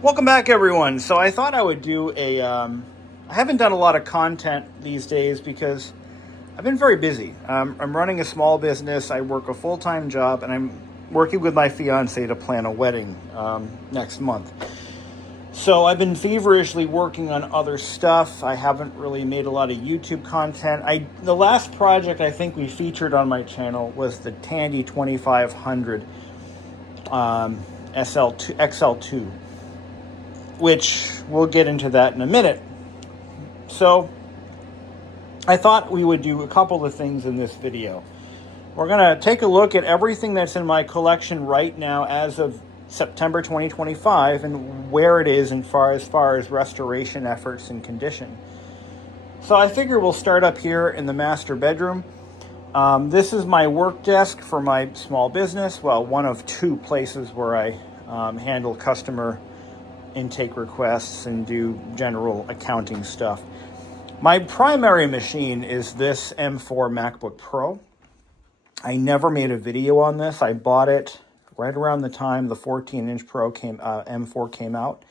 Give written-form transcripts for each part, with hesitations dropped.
Welcome back, everyone. So I thought I would do I haven't done a lot of content these days because I've been very busy. I'm running a small business. I work a full-time job, and I'm working with my fiance to plan a wedding next month. So I've been feverishly working on other stuff. I haven't really made a lot of YouTube content. The last project I think we featured on my channel was the Tandy 2500 XL2. Which we'll get into that in a minute. So I thought we would do a couple of things in this video. We're going to take a look at everything that's in my collection right now as of September 2025 and where it is as far as restoration efforts and condition. So I figure we'll start up here in the master bedroom. This is my work desk for my small business. Well, one of two places where I handle customer intake requests and do general accounting stuff. My primary machine is this M4 MacBook Pro. I never made a video on this. I bought it right around the time the 14-inch Pro M4 came out,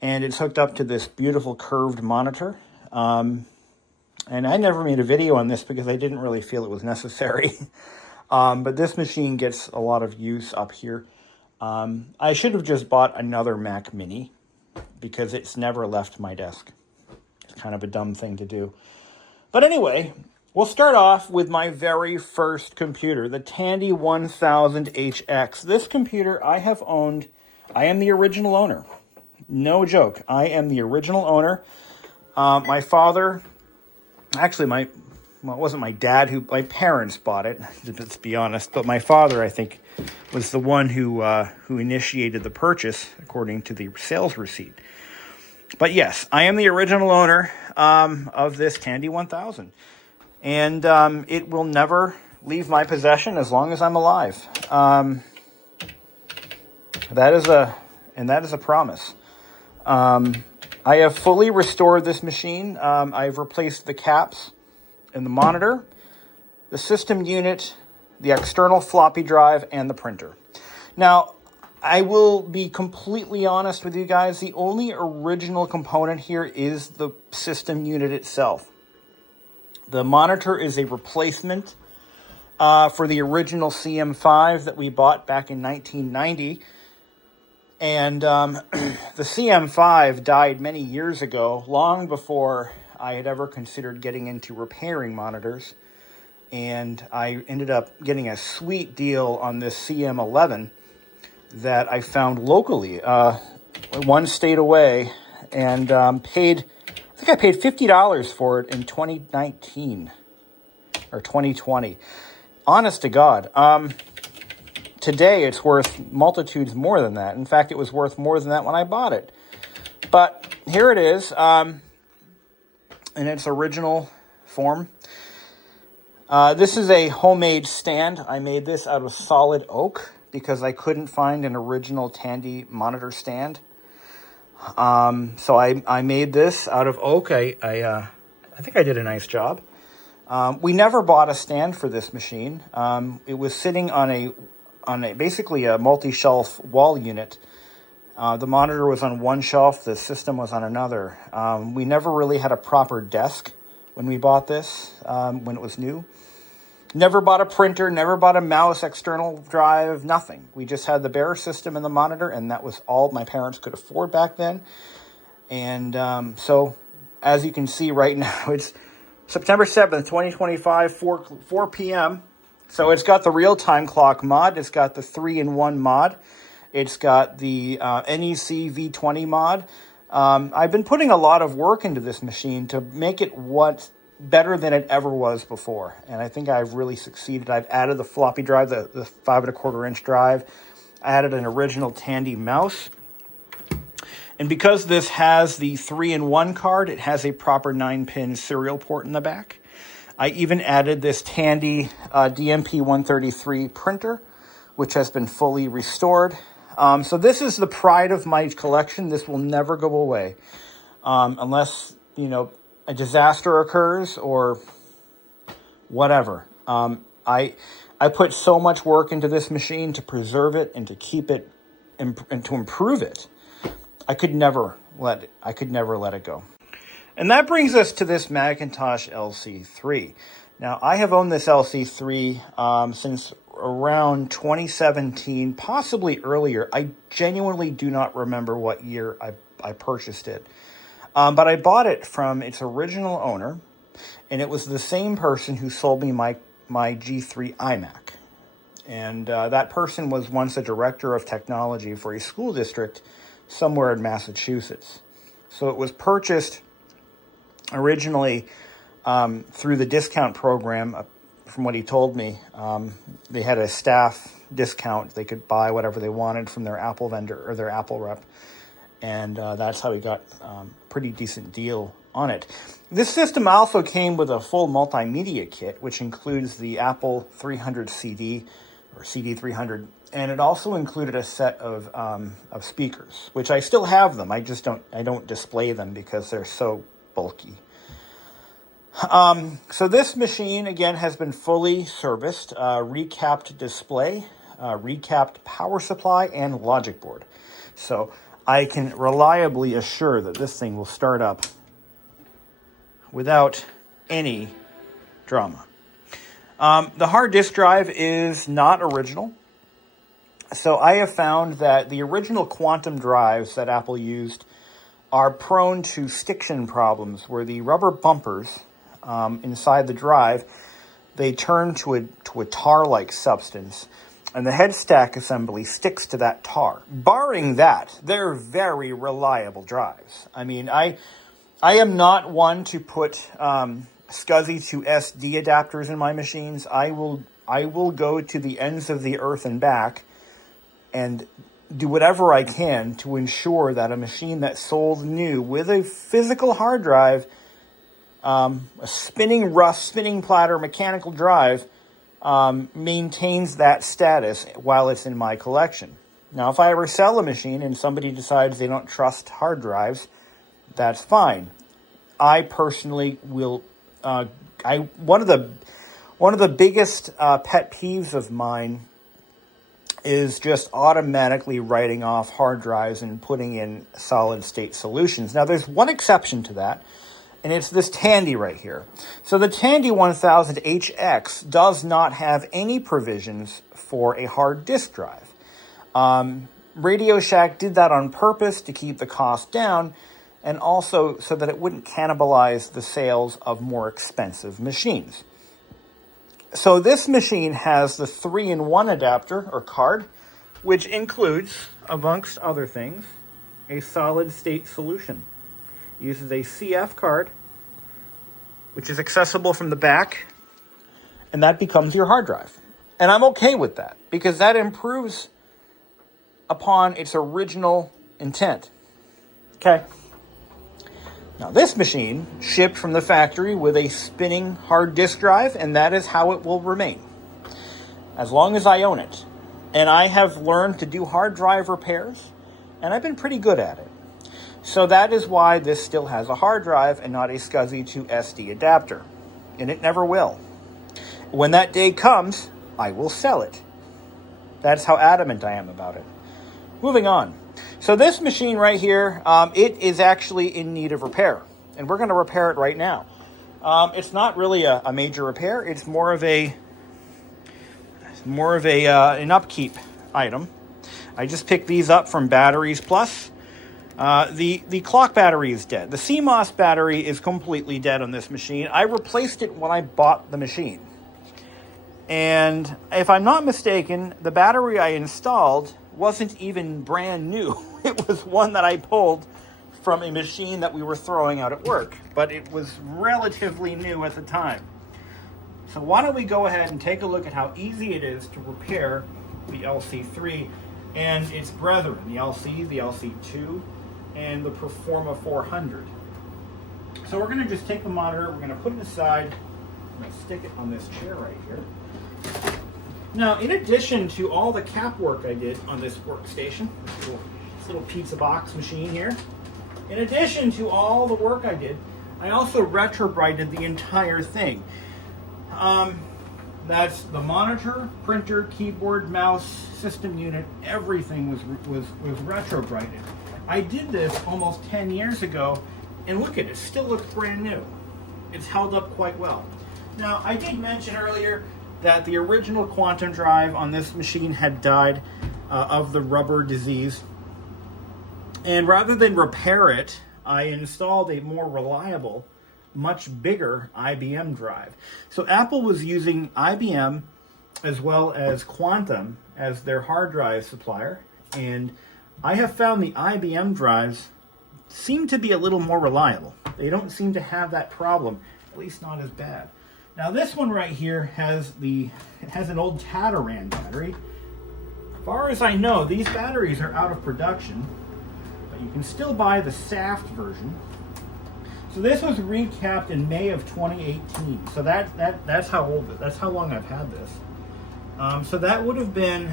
and it's hooked up to this beautiful curved monitor. And I never made a video on this because I didn't really feel it was necessary. But this machine gets a lot of use up here. I should have just bought another Mac Mini because it's never left my desk. It's kind of a dumb thing to do. But anyway, we'll start off with my very first computer, the Tandy 1000HX. This computer I have owned. I am the original owner. No joke. I am the original owner. My father, actually it wasn't my dad my parents bought it, let's be honest, but my father, I think, was the one who initiated the purchase according to the sales receipt. But yes, I am the original owner of this Tandy 1000, and it will never leave my possession as long as I'm alive. That is a promise. I have fully restored this machine. I've replaced the caps in the monitor, the system unit, the external floppy drive, and the printer. Now, I will be completely honest with you guys. The only original component here is the system unit itself. The monitor is a replacement for the original CM5 that we bought back in 1990. And the CM5 died many years ago, long before I had ever considered getting into repairing monitors. And I ended up getting a sweet deal on this CM11 that I found locally, one state away, and I think I paid $50 for it in 2019 or 2020. Honest to God. Today it's worth multitudes more than that. In fact, it was worth more than that when I bought it. But here it is in its original form. This is a homemade stand. I made this out of solid oak because I couldn't find an original Tandy monitor stand. So I made this out of oak. I think I did a nice job. We never bought a stand for this machine. It was sitting on basically a multi-shelf wall unit. The monitor was on one shelf, the system was on another. We never really had a proper desk when we bought this, when it was new. Never bought a printer, never bought a mouse, external drive, nothing. We just had the bare system and the monitor, and that was all my parents could afford back then. And so, as you can see right now, it's September 7th, 2025, 4 p.m., So it's got the real-time clock mod. It's got the 3-in-1 mod. It's got the NEC V20 mod. I've been putting a lot of work into this machine to make it better than it ever was before. And I think I've really succeeded. I've added the floppy drive, the 5.25-inch drive. I added an original Tandy mouse. And because this has the 3-in-1 card, it has a proper 9-pin serial port in the back. I even added this Tandy DMP-133 printer, which has been fully restored. So this is the pride of my collection. This will never go away unless, a disaster occurs or whatever. I put so much work into this machine to preserve it and to keep it and to improve it. I could never let it go. And that brings us to this Macintosh LC3. Now, I have owned this LC3 since around 2017, possibly earlier. I genuinely do not remember what year I purchased it. But I bought it from its original owner, and it was the same person who sold me my G3 iMac. And that person was once a director of technology for a school district somewhere in Massachusetts. So it was purchased originally through the discount program. From what he told me, they had a staff discount. They could buy whatever they wanted from their Apple vendor or their Apple rep. And that's how he got a pretty decent deal on it. This system also came with a full multimedia kit, which includes the Apple 300 CD or CD300, and it also included a set of speakers, which I still have them. I don't display them because they're so bulky. So this machine again has been fully serviced, recapped display, recapped power supply, and logic board. So I can reliably assure that this thing will start up without any drama. The hard disk drive is not original. So I have found that the original quantum drives that Apple used are prone to stiction problems where the rubber bumpers inside the drive, they turn to a tar-like substance, and the head stack assembly sticks to that tar. Barring that, they're very reliable drives. I mean, I am not one to put SCSI to SD adapters in my machines. I will go to the ends of the earth and back and do whatever I can to ensure that a machine that's sold new with a physical hard drive, a spinning platter mechanical drive, maintains that status while it's in my collection. Now, if I ever sell a machine and somebody decides they don't trust hard drives, that's fine. I personally will. One of the biggest pet peeves of mine is just automatically writing off hard drives and putting in solid state solutions. Now, there's one exception to that, and it's this Tandy right here. So the Tandy 1000HX does not have any provisions for a hard disk drive. Radio Shack did that on purpose to keep the cost down, and also so that it wouldn't cannibalize the sales of more expensive machines. So this machine has the 3-in-1 adapter or card, which includes, amongst other things, a solid state solution. It uses a CF card, which is accessible from the back, and that becomes your hard drive. And I'm okay with that, because that improves upon its original intent. Okay. Now, this machine shipped from the factory with a spinning hard disk drive, and that is how it will remain, as long as I own it. And I have learned to do hard drive repairs, and I've been pretty good at it. So that is why this still has a hard drive and not a SCSI to SD adapter. And it never will. When that day comes, I will sell it. That's how adamant I am about it. Moving on. So this machine right here, it is actually in need of repair, and we're going to repair it right now. It's not really a major repair. It's more of an upkeep item. I just picked these up from Batteries Plus. The clock battery is dead. The CMOS battery is completely dead on this machine. I replaced it when I bought the machine. And if I'm not mistaken, the battery I installed wasn't even brand new. It was one that I pulled from a machine that we were throwing out at work, but it was relatively new at the time. So why don't we go ahead and take a look at how easy it is to repair the LC3 and its brethren, the LC, the LC2, and the Performa 400. So we're going to just take the monitor, we're going to put it aside, I'm going to stick it on this chair right here. Now, in addition to all the cap work I did on this workstation, this little pizza box machine here, in addition to all the work I did, I also retrobrighted the entire thing. That's the monitor, printer, keyboard, mouse, system unit, everything was retrobrighted. I did this almost 10 years ago, and look at it, still looks brand new. It's held up quite well. Now, I did mention earlier that the original quantum drive on this machine had died of the rubber disease. And rather than repair it, I installed a more reliable, much bigger IBM drive. So Apple was using IBM as well as Quantum as their hard drive supplier. And I have found the IBM drives seem to be a little more reliable. They don't seem to have that problem, at least not as bad. Now this one right here has an old Tataran battery. As far as I know, these batteries are out of production, but you can still buy the Saft version. So this was recapped in May of 2018. So that's how old, that's how long I've had this. So that would have been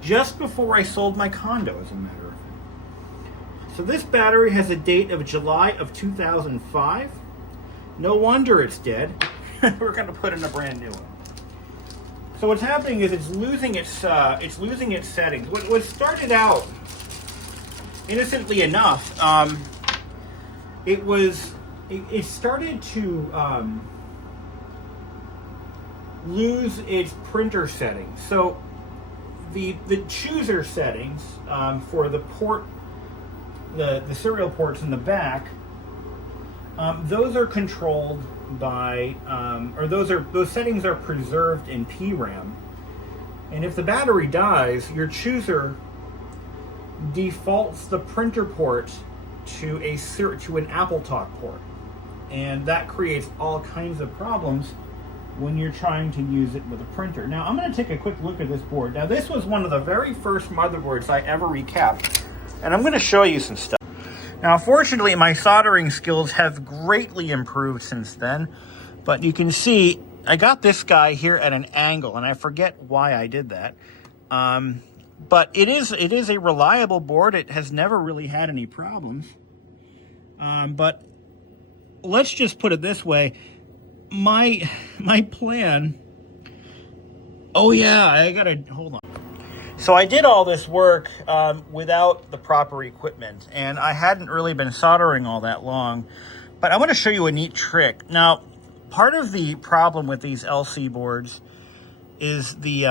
just before I sold my condo, as a matter of fact. So this battery has a date of July of 2005. No wonder it's dead. We're going to put in a brand new one. So what's happening is it's losing its settings. What started out innocently enough, it started to lose its printer settings. So the chooser settings for the port, the serial ports in the back, those are controlled by, or those settings are preserved in PRAM. And if the battery dies, your chooser defaults the printer port to an AppleTalk port, and that creates all kinds of problems when you're trying to use it with a printer. Now I'm going to take a quick look at this board. Now this was one of the very first motherboards I ever recapped, and I'm going to show you some stuff. Now fortunately my soldering skills have greatly improved since then, but you can see I got this guy here at an angle, and I forget why I did that. But it is a reliable board. It has never really had any problems. But let's just put it this way. My plan... Oh yeah, I gotta... Hold on. So I did all this work without the proper equipment, and I hadn't really been soldering all that long. But I want to show you a neat trick. Now, part of the problem with these LC boards is the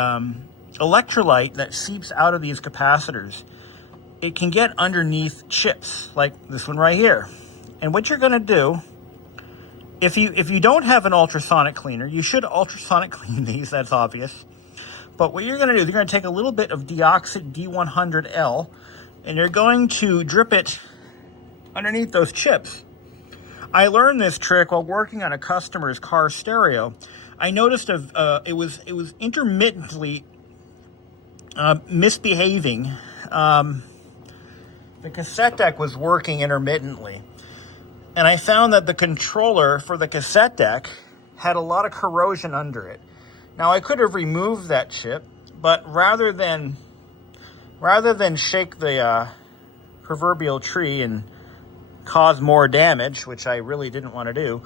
electrolyte that seeps out of these capacitors. It can get underneath chips like this one right here. And what you're going to do, if you don't have an ultrasonic cleaner, you should ultrasonic clean these, that's obvious. But what you're going to do is you're going to take a little bit of deoxit D100L, and you're going to drip it underneath those chips. I learned this trick while working on a customer's car stereo. I noticed it was intermittently misbehaving. The cassette deck was working intermittently, and I found that the controller for the cassette deck had a lot of corrosion under it. Now I could have removed that chip, but rather than shake the proverbial tree and cause more damage, which I really didn't want to do,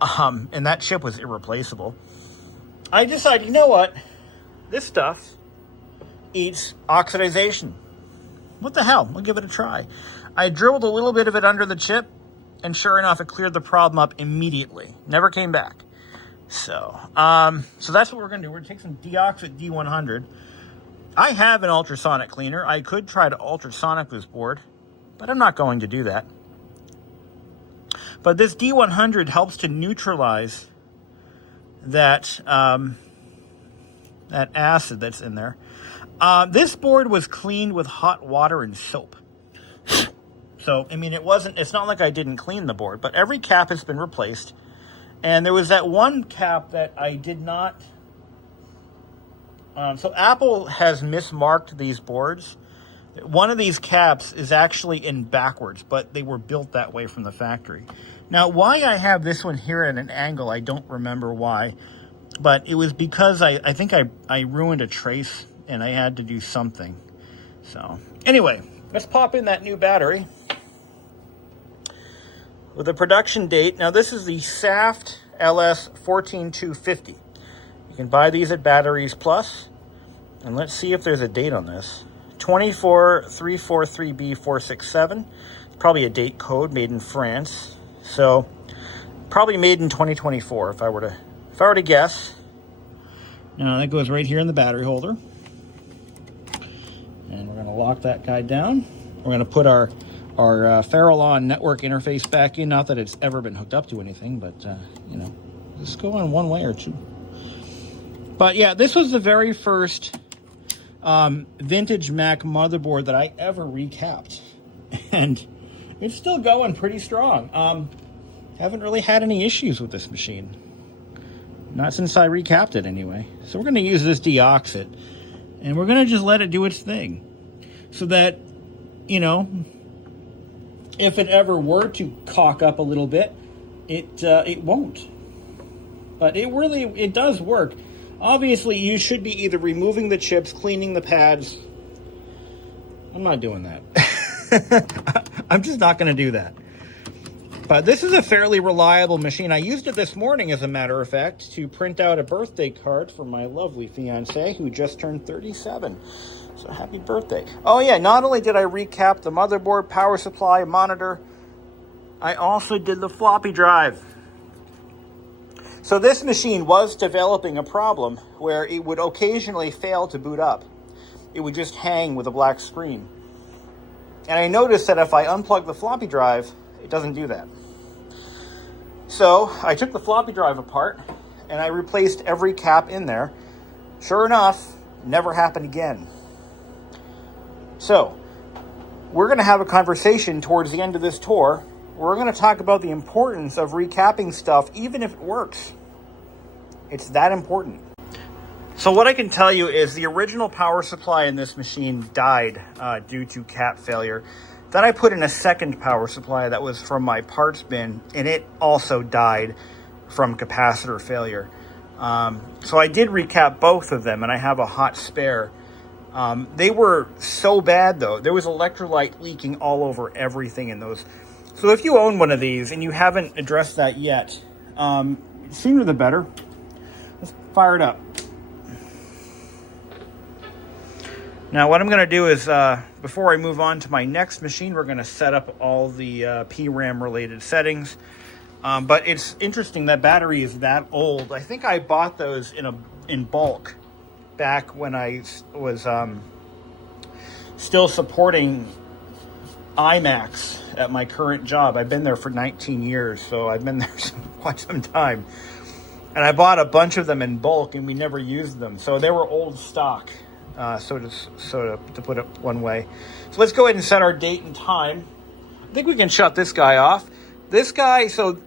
and that chip was irreplaceable, I decided, you know what, this stuff eats oxidization. What the hell? We'll give it a try. I drilled a little bit of it under the chip, and sure enough, it cleared the problem up immediately. Never came back. So that's what we're going to do. We're going to take some deoxit D100. I have an ultrasonic cleaner. I could try to ultrasonic this board, but I'm not going to do that. But this D100 helps to neutralize that acid that's in there. This board was cleaned with hot water and soap. So, I mean, it's not like I didn't clean the board, but every cap has been replaced. And there was that one cap that I did not... so Apple has mismarked these boards. One of these caps is actually in backwards, but they were built that way from the factory. Now, why I have this one here at an angle, I don't remember why. But it was because I think I ruined a trace, and I had to do something. So, anyway, let's pop in that new battery with a production date. Now, this is the Saft LS14250. You can buy these at Batteries Plus, and let's see if there's a date on this. 24343B467. It's probably a date code made in France. So probably made in 2024 if I were to guess. Now that goes right here in the battery holder. And we're going to lock that guy down. We're going to put our Farallon network interface back in. Not that it's ever been hooked up to anything, but, you know, just go on one way or two. But yeah, this was the very first vintage Mac motherboard that I ever recapped. And it's still going pretty strong. Haven't really had any issues with this machine. Not since I recapped it anyway. So we're going to use this deoxit. And we're going to just let it do its thing. So that, you know, if it ever were to cock up a little bit, it won't. But it does work. Obviously, you should be either removing the chips, cleaning the pads. I'm not doing that. I'm just not going to do that. But this is a fairly reliable machine. I used it this morning, as a matter of fact, to print out a birthday card for my lovely fiance who just turned 37. So happy birthday. Oh yeah, not only did I recap the motherboard, power supply, monitor, I also did the floppy drive. So this machine was developing a problem where it would occasionally fail to boot up. It would just hang with a black screen. And I noticed that if I unplug the floppy drive, it doesn't do that. So I took the floppy drive apart and I replaced every cap in there. Sure enough, never happened again. So we're going to have a conversation towards the end of this tour. We're going to talk about the importance of recapping stuff, even if it works. It's that important. So what I can tell you is the original power supply in this machine died due to cap failure. Then I put in a second power supply that was from my parts bin, and it also died from capacitor failure. So I did recap both of them, and I have a hot spare. They were so bad, though. There was electrolyte leaking all over everything in those. So if you own one of these and you haven't addressed that yet, sooner the better. Let's fire it up. Now what I'm going to do is, before I move on to my next machine, we're going to set up all the PRAM related settings. But it's interesting that battery is that old. I think I bought those in bulk back when I was still supporting iMacs at my current job. I've been there for 19 years, so I've been there quite some time. And I bought a bunch of them in bulk, and we never used them. So they were old stock. To put it one way. So let's go ahead and set our date and time. I think we can shut this guy off. This guy, so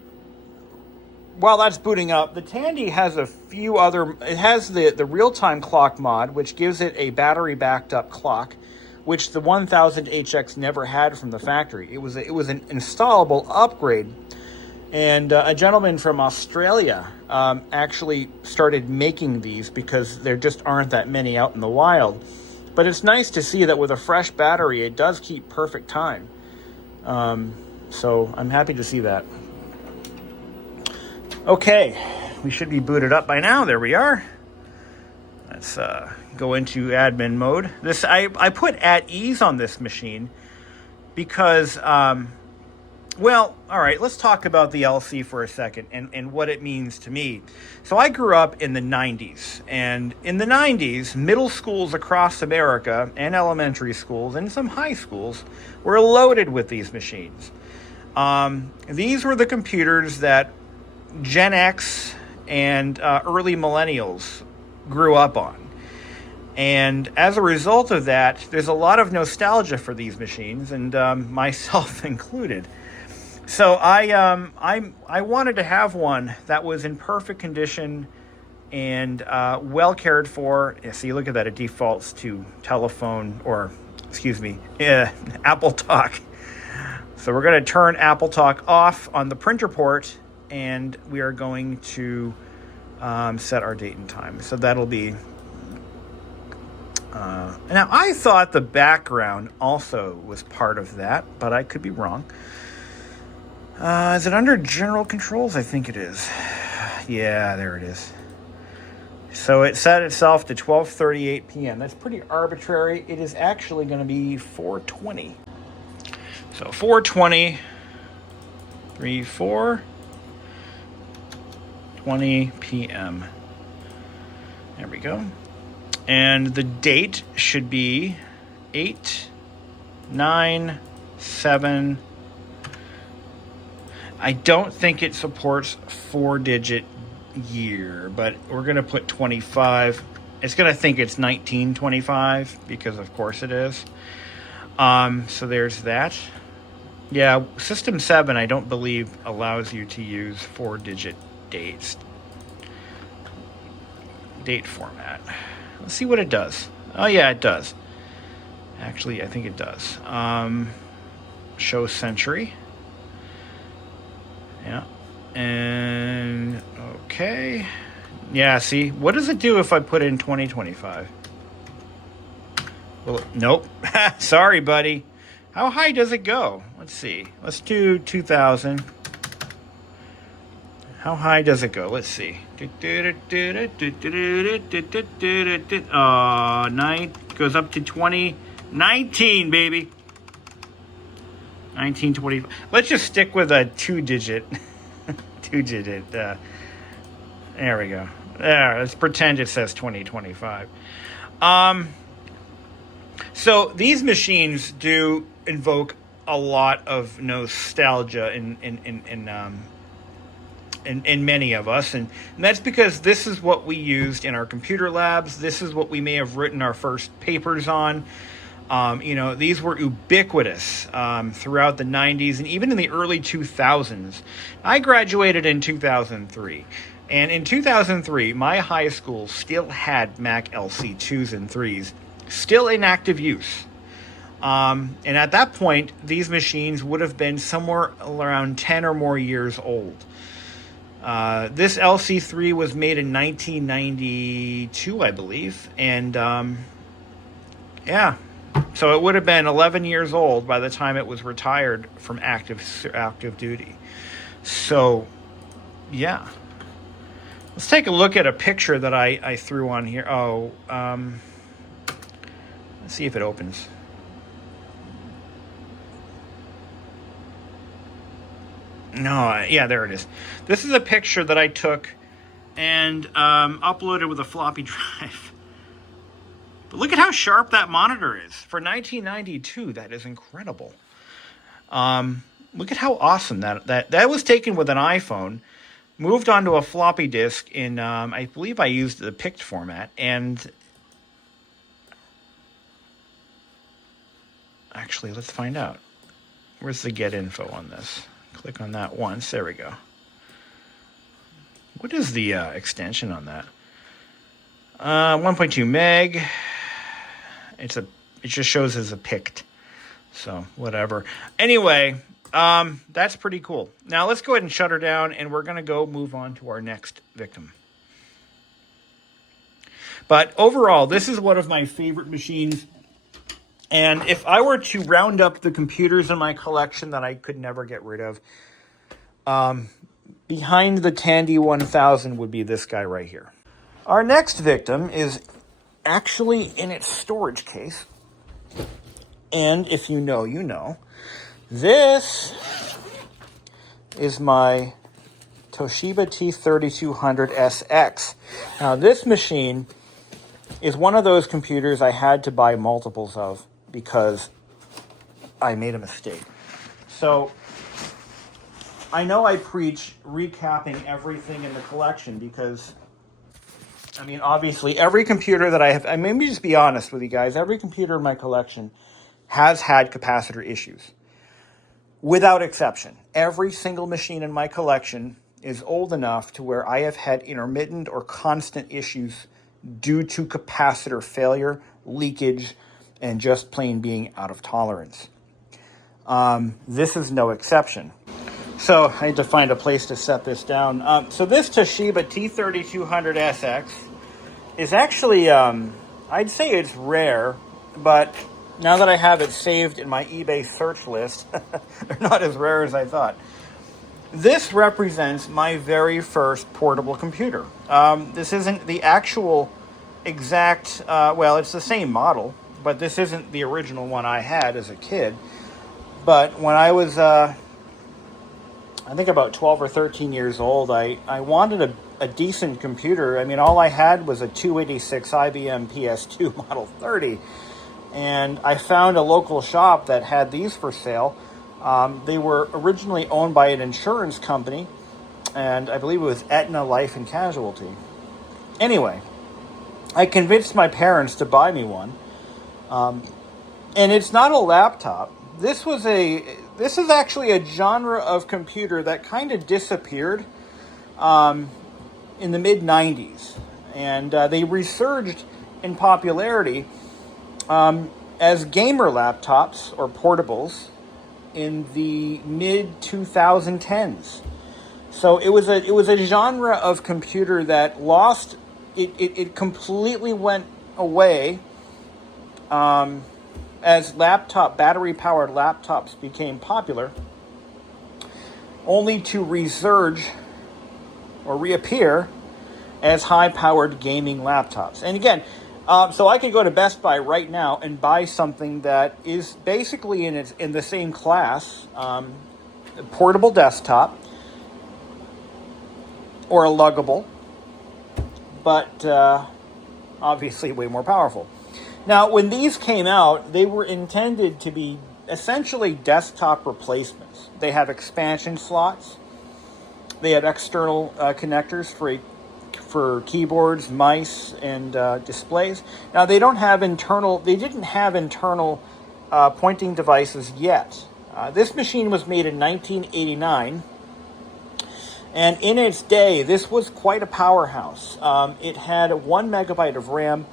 while that's booting up, the Tandy has a few other, it has the real-time clock mod, which gives it a battery backed up clock, which the 1000HX never had from the factory. It was an installable upgrade. And a gentleman from Australia actually started making these because there just aren't that many out in the wild. But it's nice to see that with a fresh battery, it does keep perfect time. So I'm happy to see that. Okay, we should be booted up by now. There we are. Let's go into admin mode. I put at ease on this machine because... well, all right, let's talk about the LC for a second and what it means to me. So I grew up in the 90s, and in the 90s, middle schools across America and elementary schools and some high schools were loaded with these machines. These were the computers that Gen X and early millennials grew up on. And as a result of that, there's a lot of nostalgia for these machines, and myself included. So I wanted to have one that was in perfect condition and well cared for. Yeah, see, look at that. It defaults to telephone or, Apple Talk. So we're going to turn Apple Talk off on the printer port, and we are going to set our date and time. So that'll be... now, I thought the background also was part of that, but I could be wrong. Is it under General Controls? I think it is. Yeah, there it is. So it set itself to 12:38 p.m. That's pretty arbitrary. It is actually going to be 4:20. So 4:20, 4:20 p.m. There we go. And the date should be 8/9/7. I don't think it supports 4-digit year, but we're going to put 25. It's going to think it's 1925 because of course it is. So there's that. Yeah, System 7 I don't believe allows you to use 4-digit dates. Date format. Let's see what it does. Oh yeah, it does. Actually, I think it does. Show century. Yeah. And okay. Yeah, see, what does it do if I put in 2025? Well, nope. Sorry, buddy. How high does it go? Let's see. Let's do 2000. How high does it go? Let's see. Goes up to 2019, baby. 1925. Let's just stick with a two-digit. There we go. There, let's pretend it says 2025. So these machines do invoke a lot of nostalgia in many of us, and that's because this is what we used in our computer labs. This is what we may have written our first papers on. These were ubiquitous throughout the 90s and even in the early 2000s. I graduated in 2003. And in 2003, my high school still had Mac LC2s and 3s, still in active use. And at that point, these machines would have been somewhere around 10 or more years old. This LC3 was made in 1992, I believe. And yeah, so it would have been 11 years old by the time it was retired from active duty. So, yeah. Let's take a look at a picture that I threw on here. Oh, let's see if it opens. No, yeah, there it is. This is a picture that I took and uploaded with a floppy drive. But look at how sharp that monitor is. For 1992, that is incredible. Look at how awesome that was taken with an iPhone. Moved onto a floppy disk in, I believe I used the PICT format, and actually, let's find out. Where's the get info on this? Click on that once. There we go. What is the extension on that? 1.2 meg. It just shows as a PICT. So whatever. Anyway. That's pretty cool. Now let's go ahead and shut her down, and we're going to go move on to our next victim. But overall, this is one of my favorite machines. And if I were to round up the computers in my collection that I could never get rid of, behind the Tandy 1000 would be this guy right here. Our next victim is actually in its storage case. And if you know, you know. This is my Toshiba T3200SX. Now, this machine is one of those computers I had to buy multiples of because I made a mistake. So, I know I preach recapping everything in the collection because, I mean, obviously, every computer that I have, let me just be honest with you guys, every computer in my collection has had capacitor issues. Without exception, every single machine in my collection is old enough to where I have had intermittent or constant issues due to capacitor failure, leakage, and just plain being out of tolerance. This is no exception. So I had to find a place to set this down. So this Toshiba T3200SX is actually, I'd say it's rare, but now that I have it saved in my eBay search list, they're not as rare as I thought. This represents my very first portable computer. This isn't the actual exact, well, it's the same model, but this isn't the original one I had as a kid. But when I was, I think about 12 or 13 years old, I wanted a decent computer. I mean, all I had was a 286 IBM PS2 Model 30. And I found a local shop that had these for sale. They were originally owned by an insurance company, and I believe it was Aetna Life and Casualty. Anyway, I convinced my parents to buy me one. And it's not a laptop. This is actually a genre of computer that kind of disappeared in the mid-90s. And they resurged in popularity as gamer laptops or portables in the mid-2010s. So it was a genre of computer that lost, it completely went away as battery-powered laptops became popular, only to resurge or reappear as high-powered gaming laptops. And again, so I could go to Best Buy right now and buy something that is basically in the same class, a portable desktop or a luggable, but obviously way more powerful. Now, when these came out, they were intended to be essentially desktop replacements. They have expansion slots. They have external connectors for keyboards, mice, and displays. Now, they didn't have internal pointing devices yet. This machine was made in 1989, and in its day, this was quite a powerhouse. It had 1 megabyte of RAM,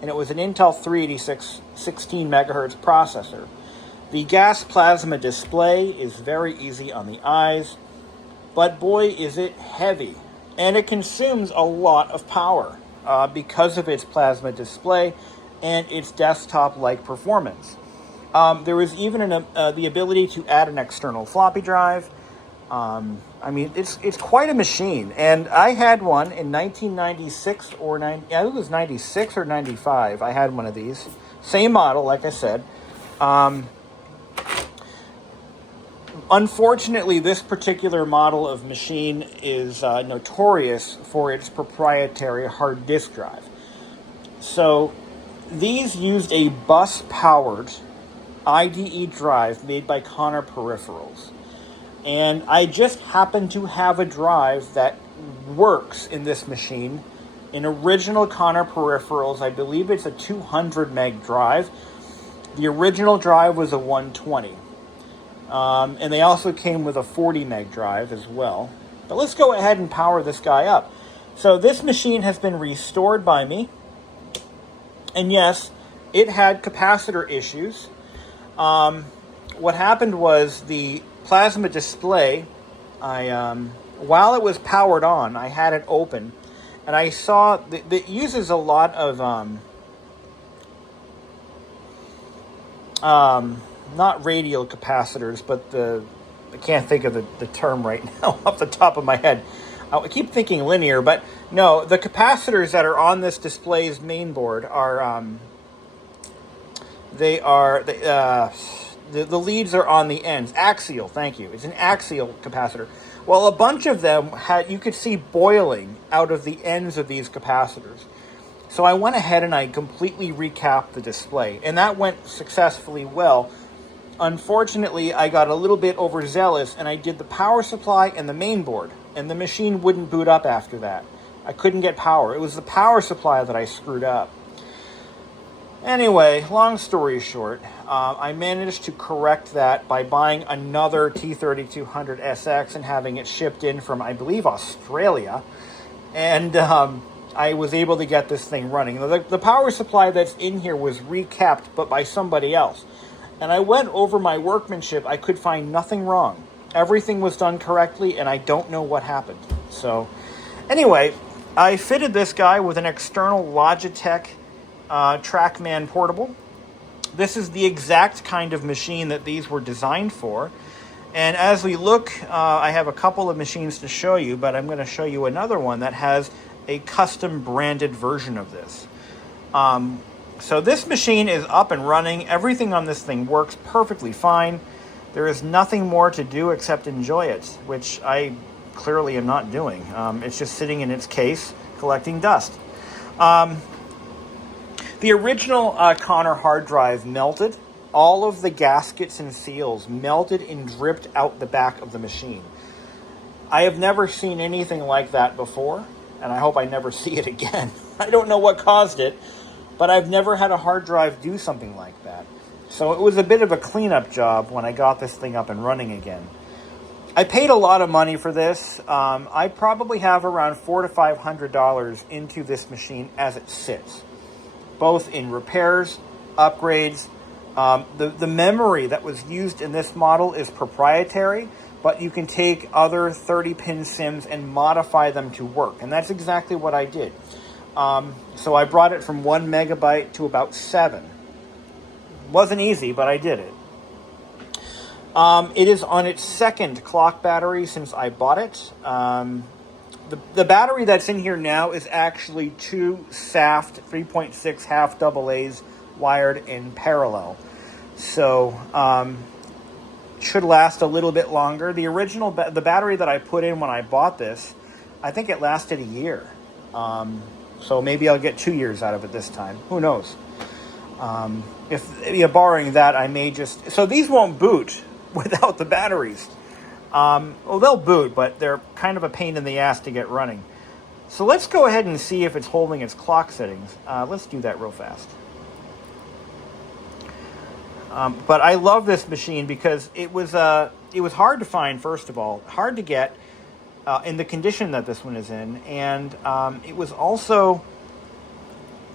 and it was an Intel 386 16 megahertz processor. The gas plasma display is very easy on the eyes, but boy, is it heavy. And it consumes a lot of power because of its plasma display and its desktop-like performance. There was even the ability to add an external floppy drive. I mean, it's quite a machine. And I had one in 1996 or I think it was 96 or 95. I had one of these. Same model, like I said. Unfortunately, this particular model of machine is notorious for its proprietary hard disk drive. So these used a bus-powered IDE drive made by Connor Peripherals. And I just happen to have a drive that works in this machine. In original Connor Peripherals, I believe it's a 200 meg drive. The original drive was a 120. And they also came with a 40 meg drive as well. But let's go ahead and power this guy up. So this machine has been restored by me. And yes, it had capacitor issues. What happened was the plasma display, while it was powered on, I had it open. And I saw that it uses a lot of not radial capacitors, but I can't think of the term right now off the top of my head. I keep thinking linear, but no, the capacitors that are on this display's main board are, the leads are on the ends. Axial, thank you. It's an axial capacitor. Well, a bunch of them you could see boiling out of the ends of these capacitors. So I went ahead and I completely recapped the display, and that went successfully well. Unfortunately, I got a little bit overzealous, and I did the power supply and the main board, and the machine wouldn't boot up after that. I couldn't get power. It was the power supply that I screwed up. Anyway, long story short, I managed to correct that by buying another T3200SX and having it shipped in from, I believe, Australia. And I was able to get this thing running. The power supply that's in here was recapped, but by somebody else. And I went over my workmanship. I could find nothing wrong. Everything was done correctly, and I don't know what happened. So, anyway, I fitted this guy with an external Logitech TrackMan portable. This is the exact kind of machine that these were designed for. And as we look, I have a couple of machines to show you, but I'm going to show you another one that has a custom branded version of this. So this machine is up and running. Everything on this thing works perfectly fine. There is nothing more to do except enjoy it, which I clearly am not doing. It's just sitting in its case collecting dust. The original Connor hard drive melted. All of the gaskets and seals melted and dripped out the back of the machine. I have never seen anything like that before, and I hope I never see it again. I don't know what caused it, but I've never had a hard drive do something like that. So it was a bit of a cleanup job when I got this thing up and running again. I paid a lot of money for this. I probably have around $400 to $500 into this machine as it sits, both in repairs, upgrades. The memory that was used in this model is proprietary, but you can take other 30-pin SIMs and modify them to work, and that's exactly what I did. So I brought it from 1 megabyte to about 7. Wasn't easy, but I did it. It is on its second clock battery since I bought it. The battery that's in here now is actually 2 SAFT 3.6 half AA's wired in parallel. So should last a little bit longer. The original the battery that I put in when I bought this, I think it lasted a year. So maybe I'll get 2 years out of it this time. Who knows? If borrowing that, I may just... So these won't boot without the batteries. Well, they'll boot, but they're kind of a pain in the ass to get running. So let's go ahead and see if it's holding its clock settings. Let's do that real fast. But I love this machine because it was hard to find, first of all, hard to get in the condition that this one is in, and it was also,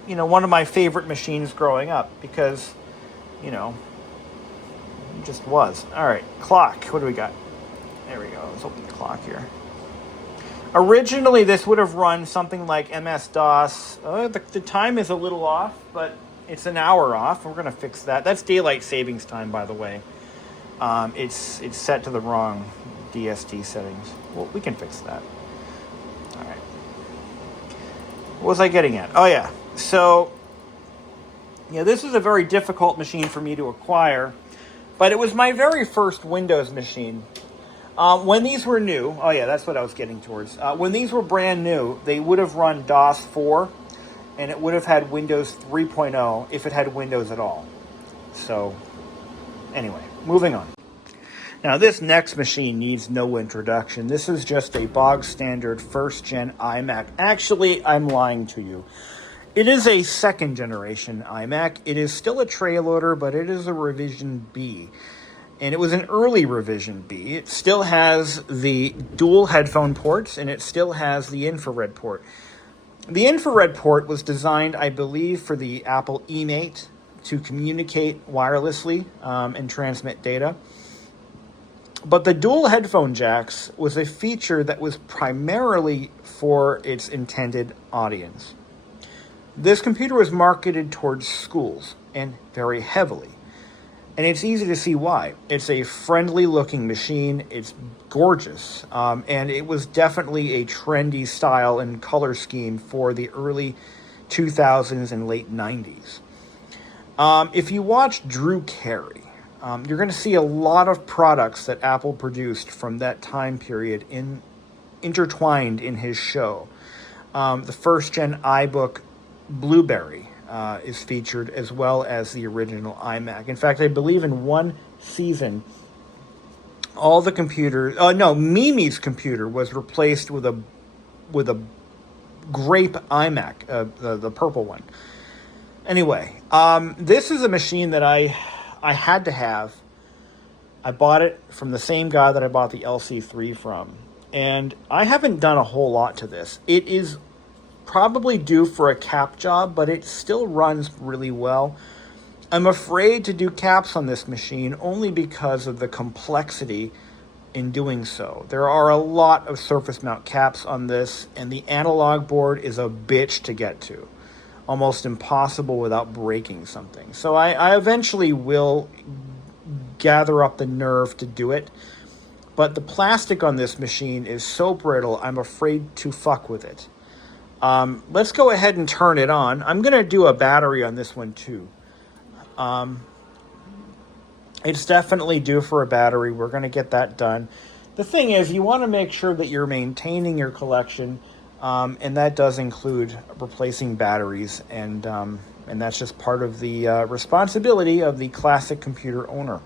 one of my favorite machines growing up because, it just was. All right, clock. What do we got? There we go. Let's open the clock here. Originally, this would have run something like MS-DOS. The time is a little off, but it's an hour off. We're going to fix that. That's daylight savings time, by the way. It's set to the wrong DST settings. Well, we can fix that. All right. What was I getting at? Oh, yeah. So, this is a very difficult machine for me to acquire, but it was my very first Windows machine. When these were new, oh yeah, that's what I was getting towards. When these were brand new, they would have run DOS 4, and it would have had Windows 3.0 if it had Windows at all. So, anyway, moving on. Now, this next machine needs no introduction. This is just a bog standard first-gen iMac. Actually, I'm lying to you. It is a second-generation iMac. It is still a tray loader, but it is a revision B. And it was an early revision B. It still has the dual headphone ports, and it still has the infrared port. The infrared port was designed, I believe, for the Apple eMate to communicate wirelessly and transmit data. But the dual headphone jacks was a feature that was primarily for its intended audience. This computer was marketed towards schools, and very heavily. And it's easy to see why. It's a friendly-looking machine. It's gorgeous. And it was definitely a trendy style and color scheme for the early 2000s and late 90s. If you watch Drew Carey, you're going to see a lot of products that Apple produced from that time period intertwined in his show. The first-gen iBook Blueberry is featured, as well as the original iMac. In fact, I believe in one season, all the computers... Mimi's computer was replaced with a grape iMac, the purple one. Anyway, this is a machine that I had to have. I bought it from the same guy that I bought the LC3 from. And I haven't done a whole lot to this. It is probably due for a cap job, but it still runs really well. I'm afraid to do caps on this machine only because of the complexity in doing so. There are a lot of surface mount caps on this, and the analog board is a bitch to get to. Almost impossible without breaking something. So I eventually will gather up the nerve to do it. but the plastic on this machine is so brittle, I'm afraid to fuck with it. Let's go ahead and turn it on. I'm going to do a battery on this one too. It's definitely due for a battery. We're going to get that done. The thing is, you want to make sure that you're maintaining your collection, and that does include replacing batteries, and that's just part of the responsibility of the classic computer owner.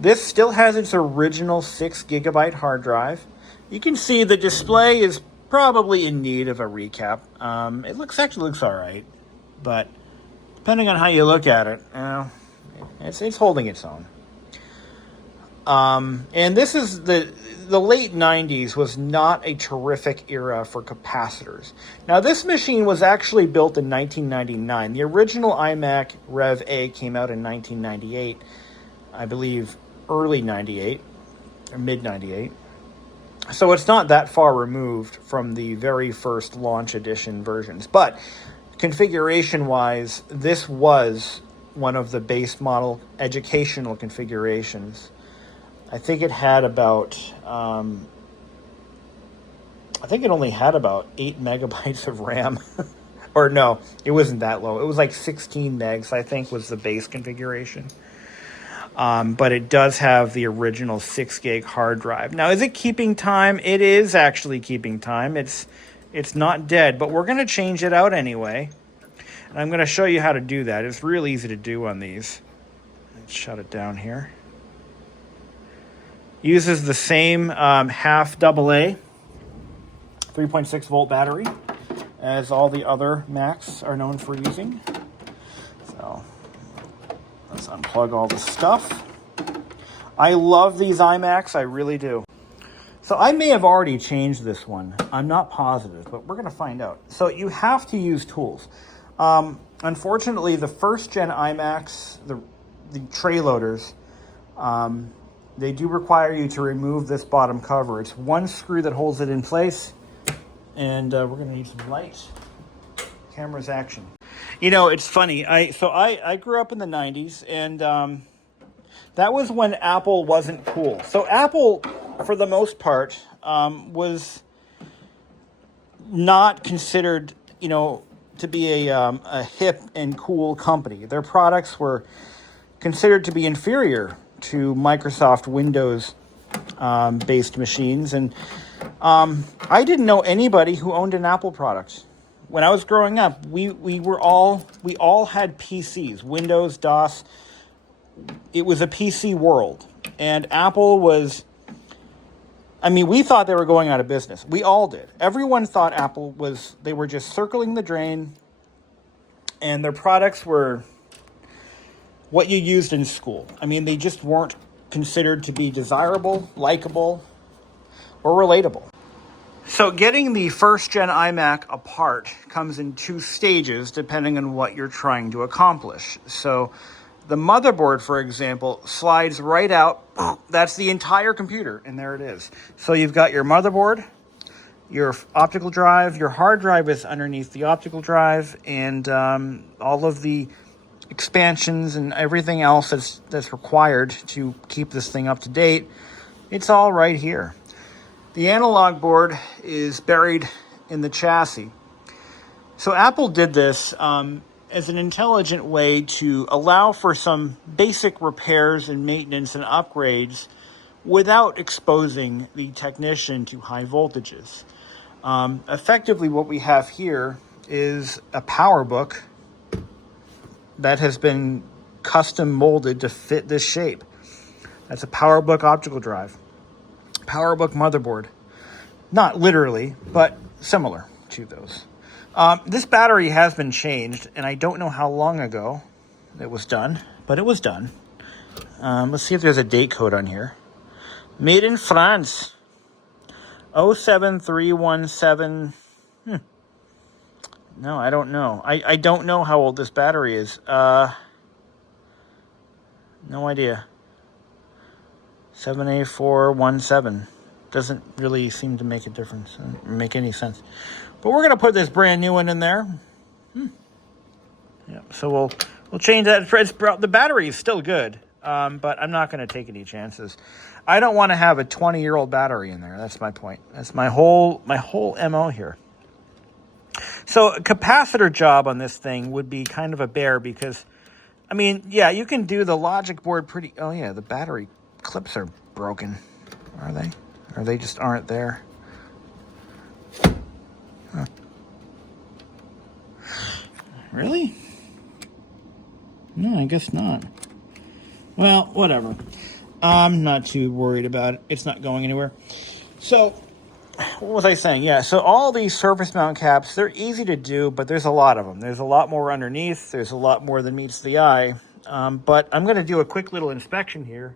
This still has its original 6 gigabyte hard drive. You can see the display is probably in need of a recap. It actually looks all right, but depending on how you look at it, it's holding its own. And this is the late 90s was not a terrific era for capacitors. Now, this machine was actually built in 1999. The original iMac Rev A came out in 1998, I believe early 98 or mid 98. So it's not that far removed from the very first launch edition versions. But configuration-wise, this was one of the base model educational configurations. I think it had about, I think it only had about 8 megabytes of RAM. Or no, it wasn't that low. It was like 16 megs, I think, was the base configuration. But it does have the original 6 gig hard drive. Now, is it keeping time? It is actually keeping time. It's not dead, but we're going to change it out anyway. And I'm going to show you how to do that. It's real easy to do on these. Let's shut it down here. Uses the same half AA 3.6 volt battery as all the other Macs are known for using. So let's unplug all the stuff. I love these iMacs, I really do. So I may have already changed this one. I'm not positive, but we're going to find out. So you have to use tools. Unfortunately, the first gen iMacs, the tray loaders, they do require you to remove this bottom cover. It's one screw that holds it in place, and we're going to need some light. Camera's action. You know, it's funny. I grew up in the 90s, and that was when Apple wasn't cool. So Apple, for the most part, was not considered, to be a hip and cool company. Their products were considered to be inferior to Microsoft Windows based machines, and I didn't know anybody who owned an Apple product. When I was growing up, we all had PCs, Windows, DOS. It was a PC world, and Apple was, we thought they were going out of business. We all did. Everyone thought they were just circling the drain, and their products were what you used in school. They just weren't considered to be desirable, likable, or relatable. So getting the first gen iMac apart comes in 2 stages depending on what you're trying to accomplish. So the motherboard, for example, slides right out. That's the entire computer, and there it is. So you've got your motherboard, your optical drive, your hard drive is underneath the optical drive, and all of the expansions and everything else that's required to keep this thing up to date. It's all right here. The analog board is buried in the chassis. So Apple did this as an intelligent way to allow for some basic repairs and maintenance and upgrades without exposing the technician to high voltages. Effectively, what we have here is a PowerBook that has been custom molded to fit this shape. That's a PowerBook optical drive. PowerBook motherboard. Not literally, but similar to those. This battery has been changed, and I don't know how long ago it was done, but it was done. Let's see if there's a date code on here. Made in France. 07317. No, I don't know. I don't know how old this battery is. No idea. 7A417. Doesn't really seem to make a difference, make any sense. But we're going to put this brand new one in there. Yeah, so we'll change that. The battery is still good. but I'm not going to take any chances. I don't want to have a 20-year-old battery in there. That's my point. That's my whole MO here. So a capacitor job on this thing would be kind of a bear because, I mean, yeah, you can do the logic board pretty... Oh, yeah, the battery clips are broken. Are they? Or they just aren't there? Huh. Really? No, I guess not. Well, whatever. I'm not too worried about it. It's not going anywhere. So, what was I saying? Yeah, so all these surface mount caps, they're easy to do, but there's a lot of them. There's a lot more underneath. There's a lot more than meets the eye. But I'm going to do a quick little inspection here.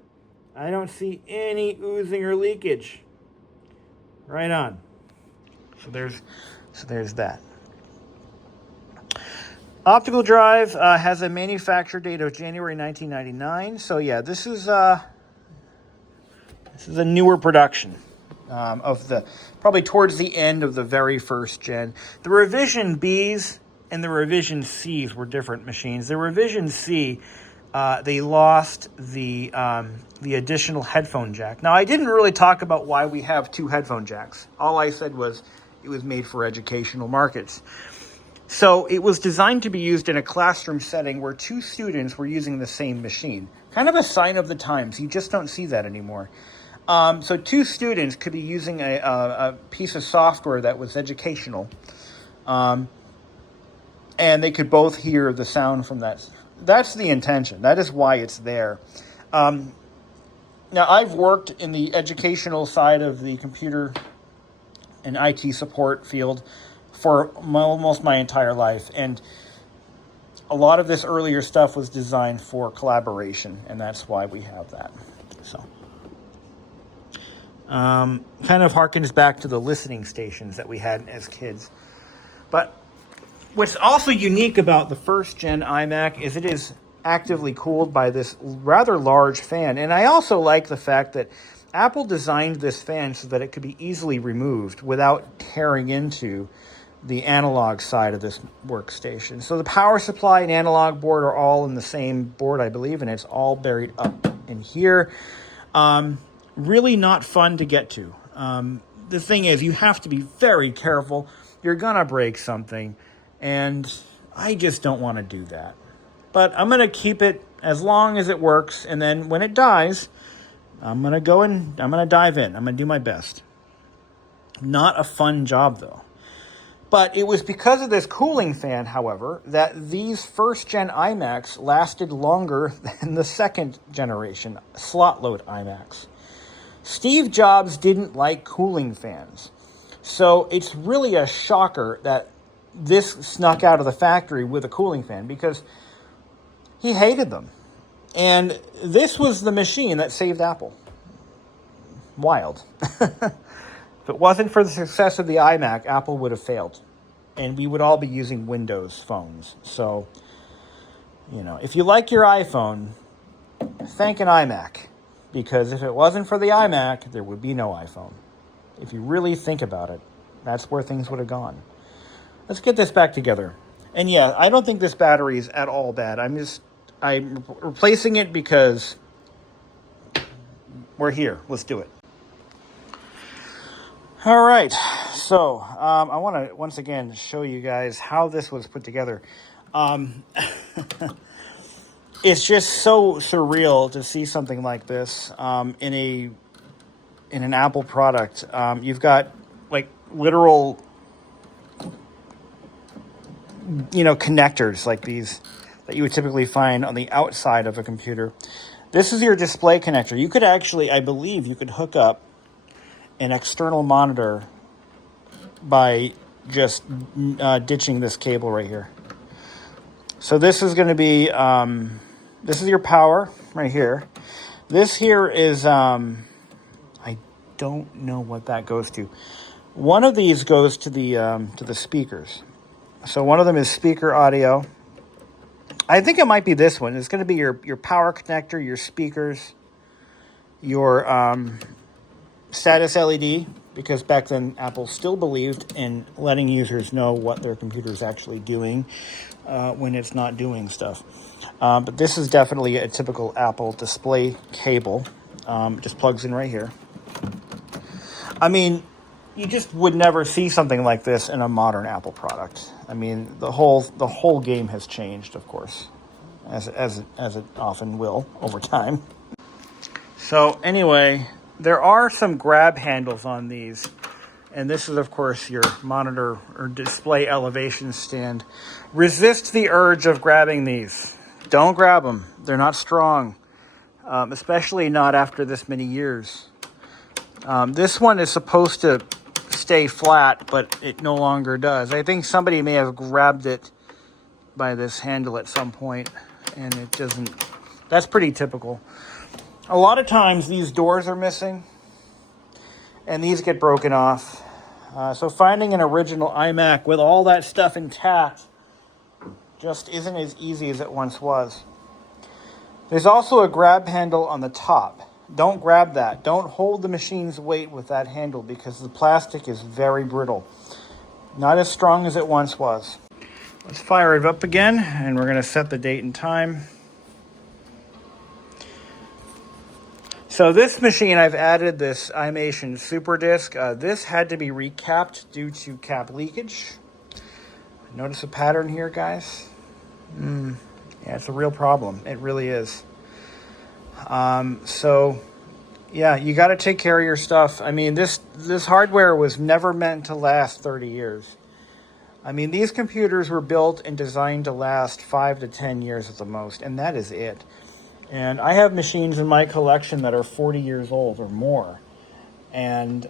I don't see any oozing or leakage. Right on. So there's that. Optical drive has a manufacture date of January 1999. So yeah, this is a newer production of the probably towards the end of the very first gen. The revision Bs and the revision Cs were different machines. The revision C, they lost the additional headphone jack. Now I didn't really talk about why we have two headphone jacks. All I said was it was made for educational markets. So it was designed to be used in a classroom setting where two students were using the same machine. Kind of a sign of the times. You just don't see that anymore. So two students could be using a piece of software that was educational. And they could both hear the sound from that. That's the intention. That is why it's there. Now, I've worked in the educational side of the computer and IT support field for almost my entire life. And a lot of this earlier stuff was designed for collaboration, and that's why we have that. So, kind of harkens back to the listening stations that we had as kids. But what's also unique about the first gen iMac is it is actively cooled by this rather large fan. And I also like the fact that Apple designed this fan so that it could be easily removed without tearing into the analog side of this workstation. So the power supply and analog board are all in the same board, I believe, and it's all buried up in here. Really not fun to get to. The thing is, you have to be very careful. You're gonna break something, and I just don't want to do that. But I'm gonna keep it as long as it works, and then when it dies, I'm gonna go and I'm gonna dive in. I'm gonna do my best. Not a fun job, though. But it was because of this cooling fan, however, that these first-gen iMacs lasted longer than the second generation slot-load iMacs. Steve Jobs didn't like cooling fans. So it's really a shocker that this snuck out of the factory with a cooling fan because he hated them. And this was the machine that saved Apple. Wild. If it wasn't for the success of the iMac, Apple would have failed. And we would all be using Windows phones. So, you know, if you like your iPhone, thank an iMac. Because if it wasn't for the iMac, there would be no iPhone. If you really think about it, that's where things would have gone. Let's get this back together. And yeah, I don't think this battery is at all bad. I'm replacing it because we're here. Let's do it. All right, so I want to once again show you guys how this was put together. It's just so surreal to see something like this in an Apple product. You've got like literal, connectors like these that you would typically find on the outside of a computer. This is your display connector. You could actually, I believe, you could hook up an external monitor by just ditching this cable right here. So this is going to be, this is your power right here. This here is, I don't know what that goes to. One of these goes to the speakers. So one of them is speaker audio. I think it might be this one. It's going to be your power connector, your speakers, your status LED, because back then Apple still believed in letting users know what their computer is actually doing when it's not doing stuff. But this is definitely a typical Apple display cable. It just plugs in right here. I mean, you just would never see something like this in a modern Apple product. I mean, the whole game has changed, of course, as it often will over time. So anyway, there are some grab handles on these, and this is, of course, your monitor or display elevation stand. Resist the urge of grabbing these. Don't grab them. They're not strong, especially not after this many years. This one is supposed to stay flat, but it no longer does. I think somebody may have grabbed it by this handle at some point, and it doesn't. That's pretty typical. A lot of times these doors are missing, and these get broken off. So finding an original iMac with all that stuff intact just isn't as easy as it once was. There's also a grab handle on the top. Don't grab that. Don't hold the machine's weight with that handle because the plastic is very brittle. Not as strong as it once was. Let's fire it up again, and we're going to set the date and time. So this machine, I've added this iMac Super Disk. This had to be recapped due to cap leakage. Notice a pattern here, guys? Yeah, it's a real problem. It really is. So, yeah, you got to take care of your stuff. I mean, this hardware was never meant to last 30 years. I mean, these computers were built and designed to last 5 to 10 years at the most, and that is it. And I have machines in my collection that are 40 years old or more. And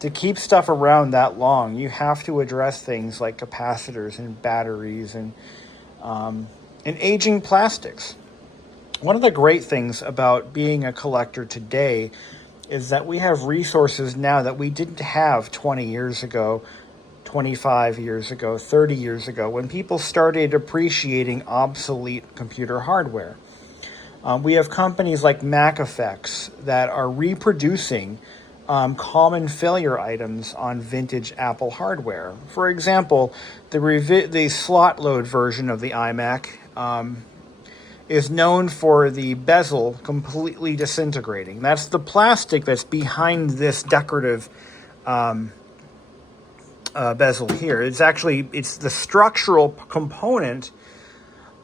to keep stuff around that long, you have to address things like capacitors and batteries and aging plastics. One of the great things about being a collector today is that we have resources now that we didn't have 20 years ago, 25 years ago, 30 years ago, when people started appreciating obsolete computer hardware. We have companies like MacEffects that are reproducing common failure items on vintage Apple hardware. For example, the slot load version of the iMac is known for the bezel completely disintegrating. That's the plastic that's behind this decorative bezel here. It's the structural component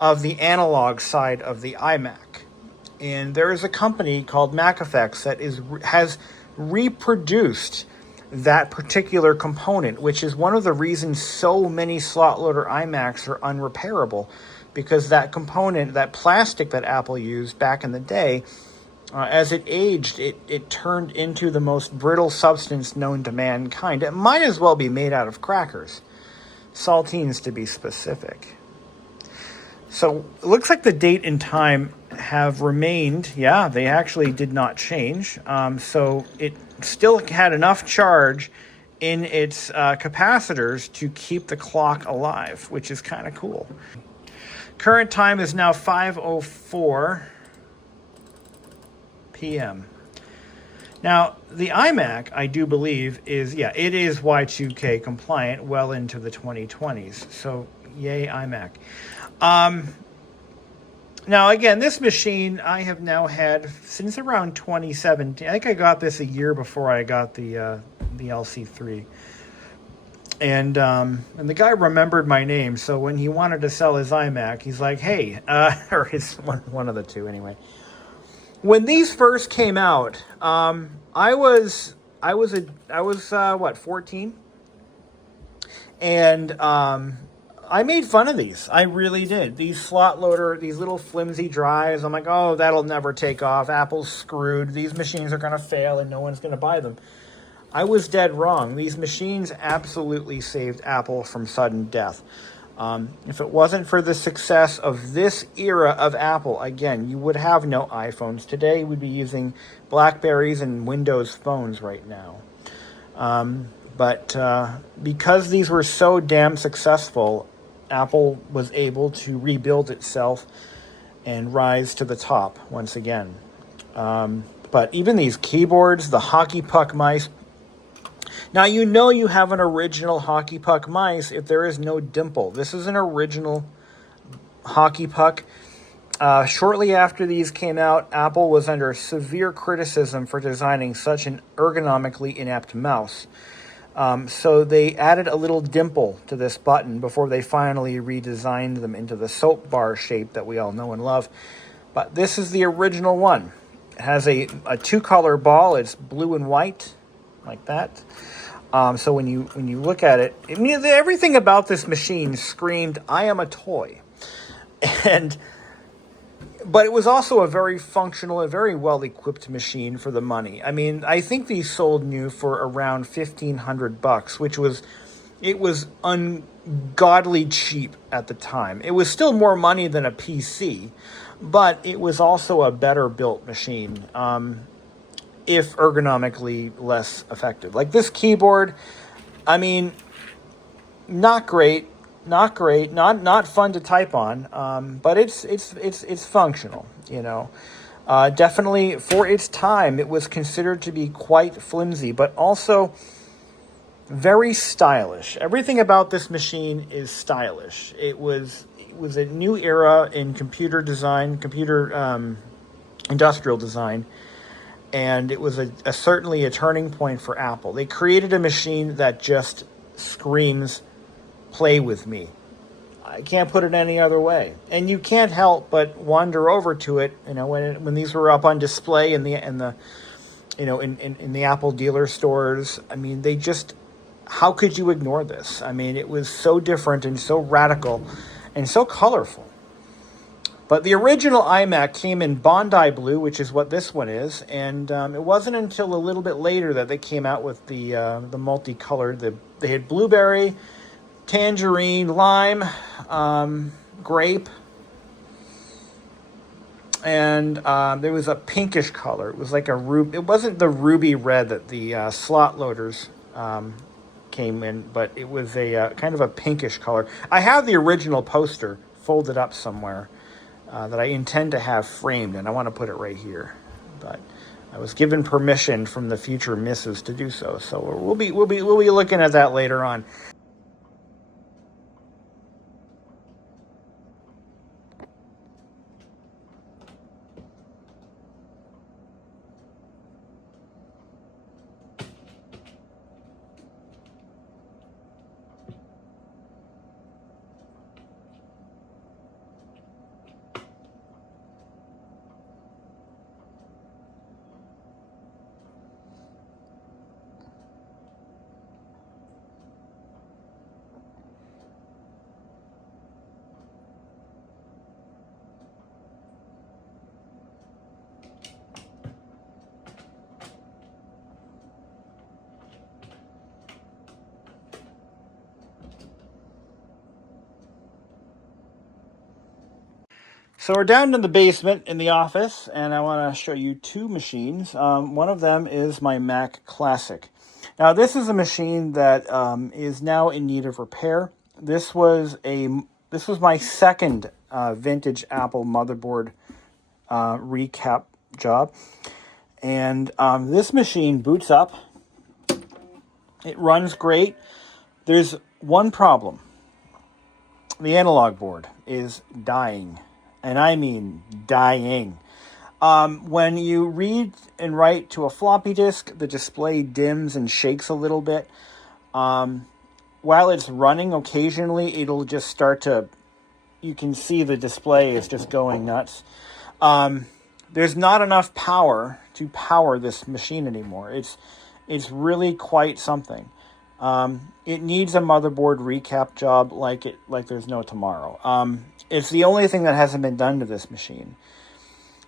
of the analog side of the iMac. And there is a company called MacEffects that has reproduced that particular component, which is one of the reasons so many slot loader iMacs are unrepairable, because that component, that plastic that Apple used back in the day, as it aged, it turned into the most brittle substance known to mankind. It might as well be made out of crackers. Saltines, to be specific. So it looks like the date and time have remained. Yeah, they actually did not change. So it still had enough charge in its capacitors to keep the clock alive, which is kind of cool. Current time is now 5:04 p.m. Now, the iMac, I do believe, it is Y2K compliant well into the 2020s. So, yay, iMac. Now, again, this machine I have now had since around 2017. I think I got this a year before I got the LC3. And the guy remembered my name, so when he wanted to sell his iMac, he's like, "Hey," or his one of the two anyway. When these first came out, I was 14, and I made fun of these. I really did. These slot loader, these little flimsy drives. I'm like, oh, that'll never take off. Apple's screwed. These machines are going to fail, and no one's going to buy them. I was dead wrong. These machines absolutely saved Apple from sudden death. If it wasn't for the success of this era of Apple, again, you would have no iPhones today. We'd be using BlackBerries and Windows phones right now. But because these were so damn successful, Apple was able to rebuild itself and rise to the top once again. But even these keyboards, the hockey puck Now, you know you have an original hockey puck mice if there is no dimple. This is an original hockey puck. Shortly after these came out, Apple was under severe criticism for designing such an ergonomically inept mouse. So they added a little dimple to this button before they finally redesigned them into the soap bar shape that we all know and love. But this is the original one. It has a two-color ball. It's blue and white, like that. So when you look at it, I mean, everything about this machine screamed, "I am a toy." But it was also a very functional, a very well-equipped machine for the money. I mean, I think these sold new for around $1,500, which was ungodly cheap at the time. It was still more money than a PC, but it was also a better built machine, if ergonomically less effective. Like this keyboard, I mean, not great. Not great, not fun to type on, but it's functional, you know. Definitely for its time, it was considered to be quite flimsy, but also very stylish. Everything about this machine is stylish. It was a new era in computer design, industrial design, and it was certainly a turning point for Apple. They created a machine that just screams, "Play with me." I can't put it any other way. And you can't help but wander over to it, you know, when these were up on display in the Apple dealer stores. I mean, they just, how could you ignore this? I mean, it was so different and so radical and so colorful. But the original iMac came in Bondi blue, which is what this one is, and it wasn't until a little bit later that they came out with the multicolored. They had blueberry, tangerine, lime, grape, and there was a pinkish color. It was like a ruby. It wasn't the ruby red that the slot loaders came in, but it was a kind of a pinkish color. I have the original poster folded up somewhere that I intend to have framed, and I want to put it right here. But I was given permission from the future missus to do so, so we'll be looking at that later on. So we're down in the basement in the office, and I want to show you two machines. One of them is my Mac Classic. Now, this is a machine that is now in need of repair. This was my second vintage Apple motherboard recap job, and this machine boots up. It runs great. There's one problem. The analog board is dying. And I mean dying. When you read and write to a floppy disk, the display dims and shakes a little bit. While it's running, occasionally it'll just start to, you can see the display is just going nuts. There's not enough power to power this machine anymore. It's really quite something. It needs a motherboard recap job like there's no tomorrow. It's the only thing that hasn't been done to this machine.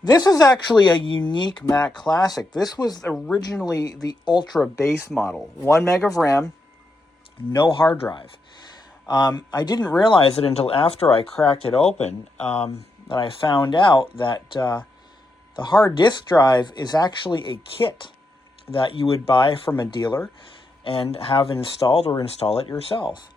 This is actually a unique Mac Classic. This was originally the Ultra base model. 1 meg of RAM, no hard drive. I didn't realize it until after I cracked it open that I found out that the hard disk drive is actually a kit that you would buy from a dealer and have installed or install it yourself.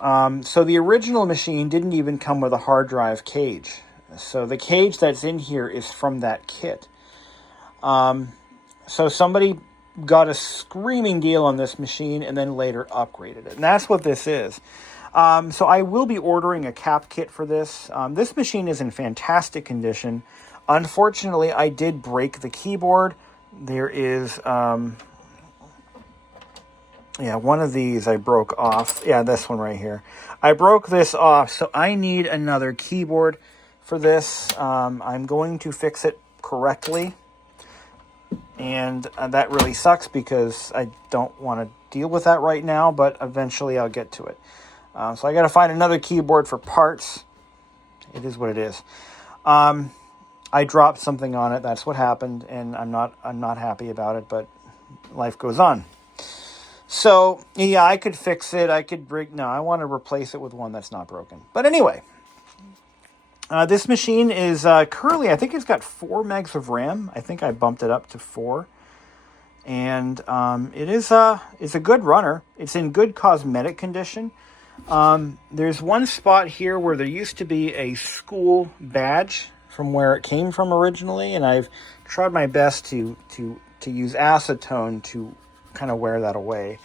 So the original machine didn't even come with a hard drive cage. So the cage that's in here is from that kit. So somebody got a screaming deal on this machine and then later upgraded it. And that's what this is. So I will be ordering a cap kit for this. This machine is in fantastic condition. Unfortunately, I did break the keyboard. There is, one of these I broke off. Yeah, this one right here. I broke this off, so I need another keyboard for this. I'm going to fix it correctly. And that really sucks because I don't want to deal with that right now, but eventually I'll get to it. So I got to find another keyboard for parts. It is what it is. I dropped something on it. That's what happened, and I'm not happy about it, but life goes on. So, yeah, I could fix it. I could break. No, I want to replace it with one that's not broken. But anyway, this machine is currently, I think it's got 4 megs of RAM. I think I bumped it up to 4. And it's a good runner. It's in good cosmetic condition. There's one spot here where there used to be a school badge from where it came from originally, and I've tried my best to use acetone to kind of wear that away.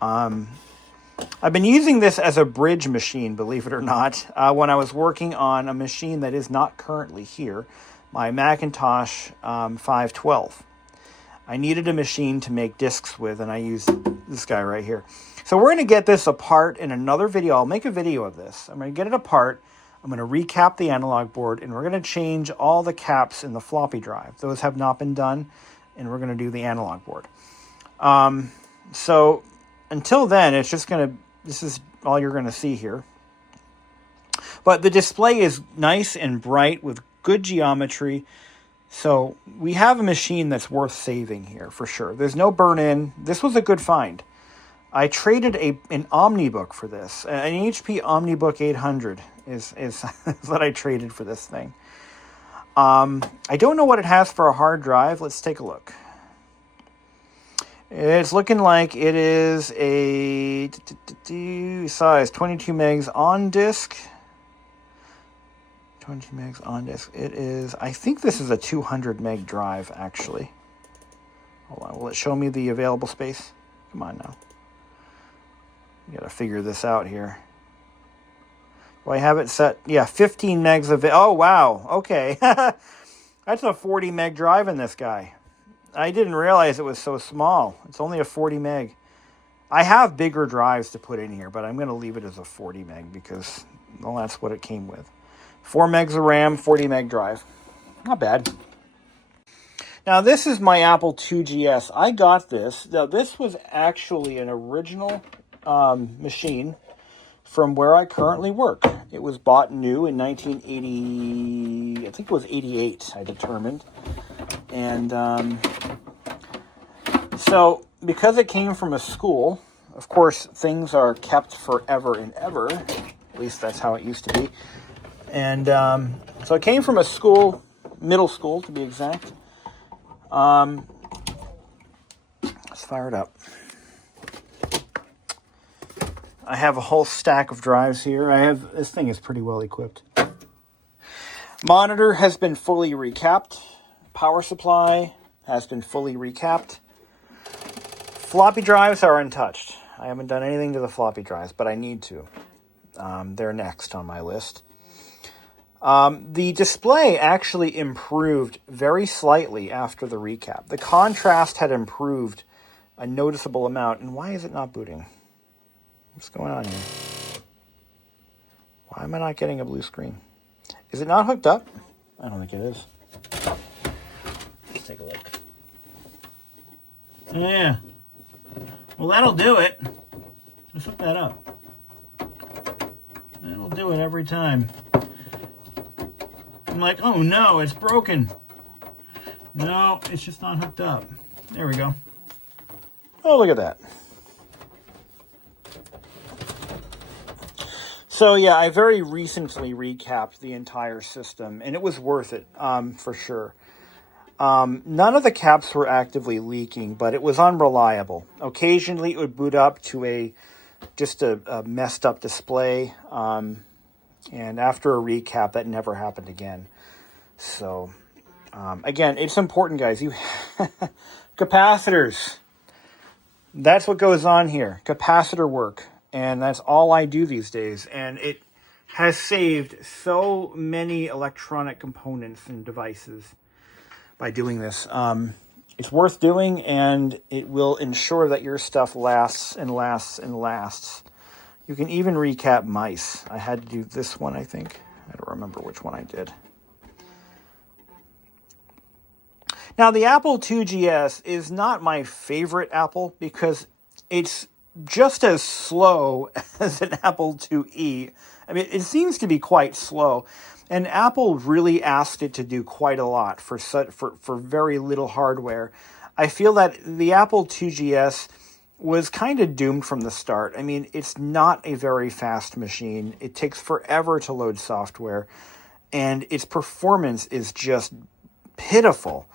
I've been using this as a bridge machine, believe it or not, when I was working on a machine that is not currently here, my Macintosh 512. I needed a machine to make discs with, and I used this guy right here. So we're going to get this apart in another video. I'll make a video of this. I'm going to get it apart. I'm going to recap the analog board, and we're going to change all the caps in the floppy drive. Those have not been done, and we're going to do the analog board. So until then, it's just going to, this is all you're going to see here. But the display is nice and bright with good geometry. So we have a machine that's worth saving here for sure. There's no burn-in. This was a good find. I traded an OmniBook for this. An HP OmniBook 800 is what I traded for this thing. I don't know what it has for a hard drive. Let's take a look. It's looking like it is a size 22 megs on disk. 20 megs on disk. It is, I think this is a 200 meg drive, actually. Hold on, will it show me the available space? Come on now. You gotta figure this out here. Do I have it set? Yeah, 15 megs of it. Oh, wow. Okay. That's a 40 meg drive in this guy. I didn't realize it was so small. It's only a 40 meg. I have bigger drives to put in here, but I'm going to leave it as a 40 meg because, well, that's what it came with. 4 megs of RAM, 40 meg drive. Not bad. Now, this is my Apple IIgs. I got this. Now, this was actually an original machine from where I currently work. It was bought new in 1980, I think it was 88, I determined. And so, because it came from a school, of course, things are kept forever and ever. At least that's how it used to be. And so it came from a school, middle school to be exact. Let's fire it up. I have a whole stack of drives here. This thing is pretty well equipped. Monitor has been fully recapped. Power supply has been fully recapped. Floppy drives are untouched. I haven't done anything to the floppy drives, but I need to. They're next on my list. The display actually improved very slightly after the recap. The contrast had improved a noticeable amount. And why is it not booting? What's going on here? Why am I not getting a blue screen? Is it not hooked up? I don't think it is. Let's take a look. Yeah. Well, that'll do it. Let's hook that up. That'll do it every time. I'm like, oh no, it's broken. No, it's just not hooked up. There we go. Oh, look at that. So yeah, I very recently recapped the entire system, and it was worth it, for sure. None of the caps were actively leaking, but it was unreliable. Occasionally it would boot up to just a messed up display, and after a recap, that never happened again. So Again, it's important, guys. You capacitors. That's what goes on here. Capacitor work. And that's all I do these days. And it has saved so many electronic components and devices by doing this. It's worth doing, and it will ensure that your stuff lasts and lasts and lasts. You can even recap mice. I had to do this one, I think. I don't remember which one I did. Now, the Apple IIgs is not my favorite Apple because it's just as slow as an Apple IIe. I mean, it seems to be quite slow. And Apple really asked it to do quite a lot for very little hardware. I feel that the Apple IIgs was kind of doomed from the start. I mean, it's not a very fast machine. It takes forever to load software. And its performance is just pitiful.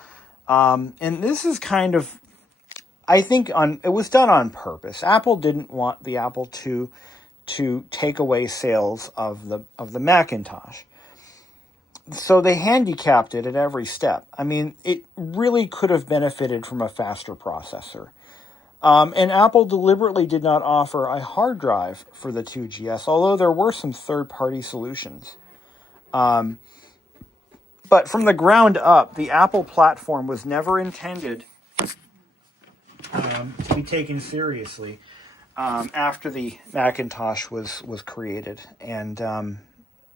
And this is kind of, I think, it was done on purpose. Apple didn't want the Apple II to take away sales of the Macintosh. So they handicapped it at every step. I mean, it really could have benefited from a faster processor. And Apple deliberately did not offer a hard drive for the IIgs, although there were some third-party solutions. But from the ground up, the Apple platform was never intended to be taken seriously after the Macintosh was created. And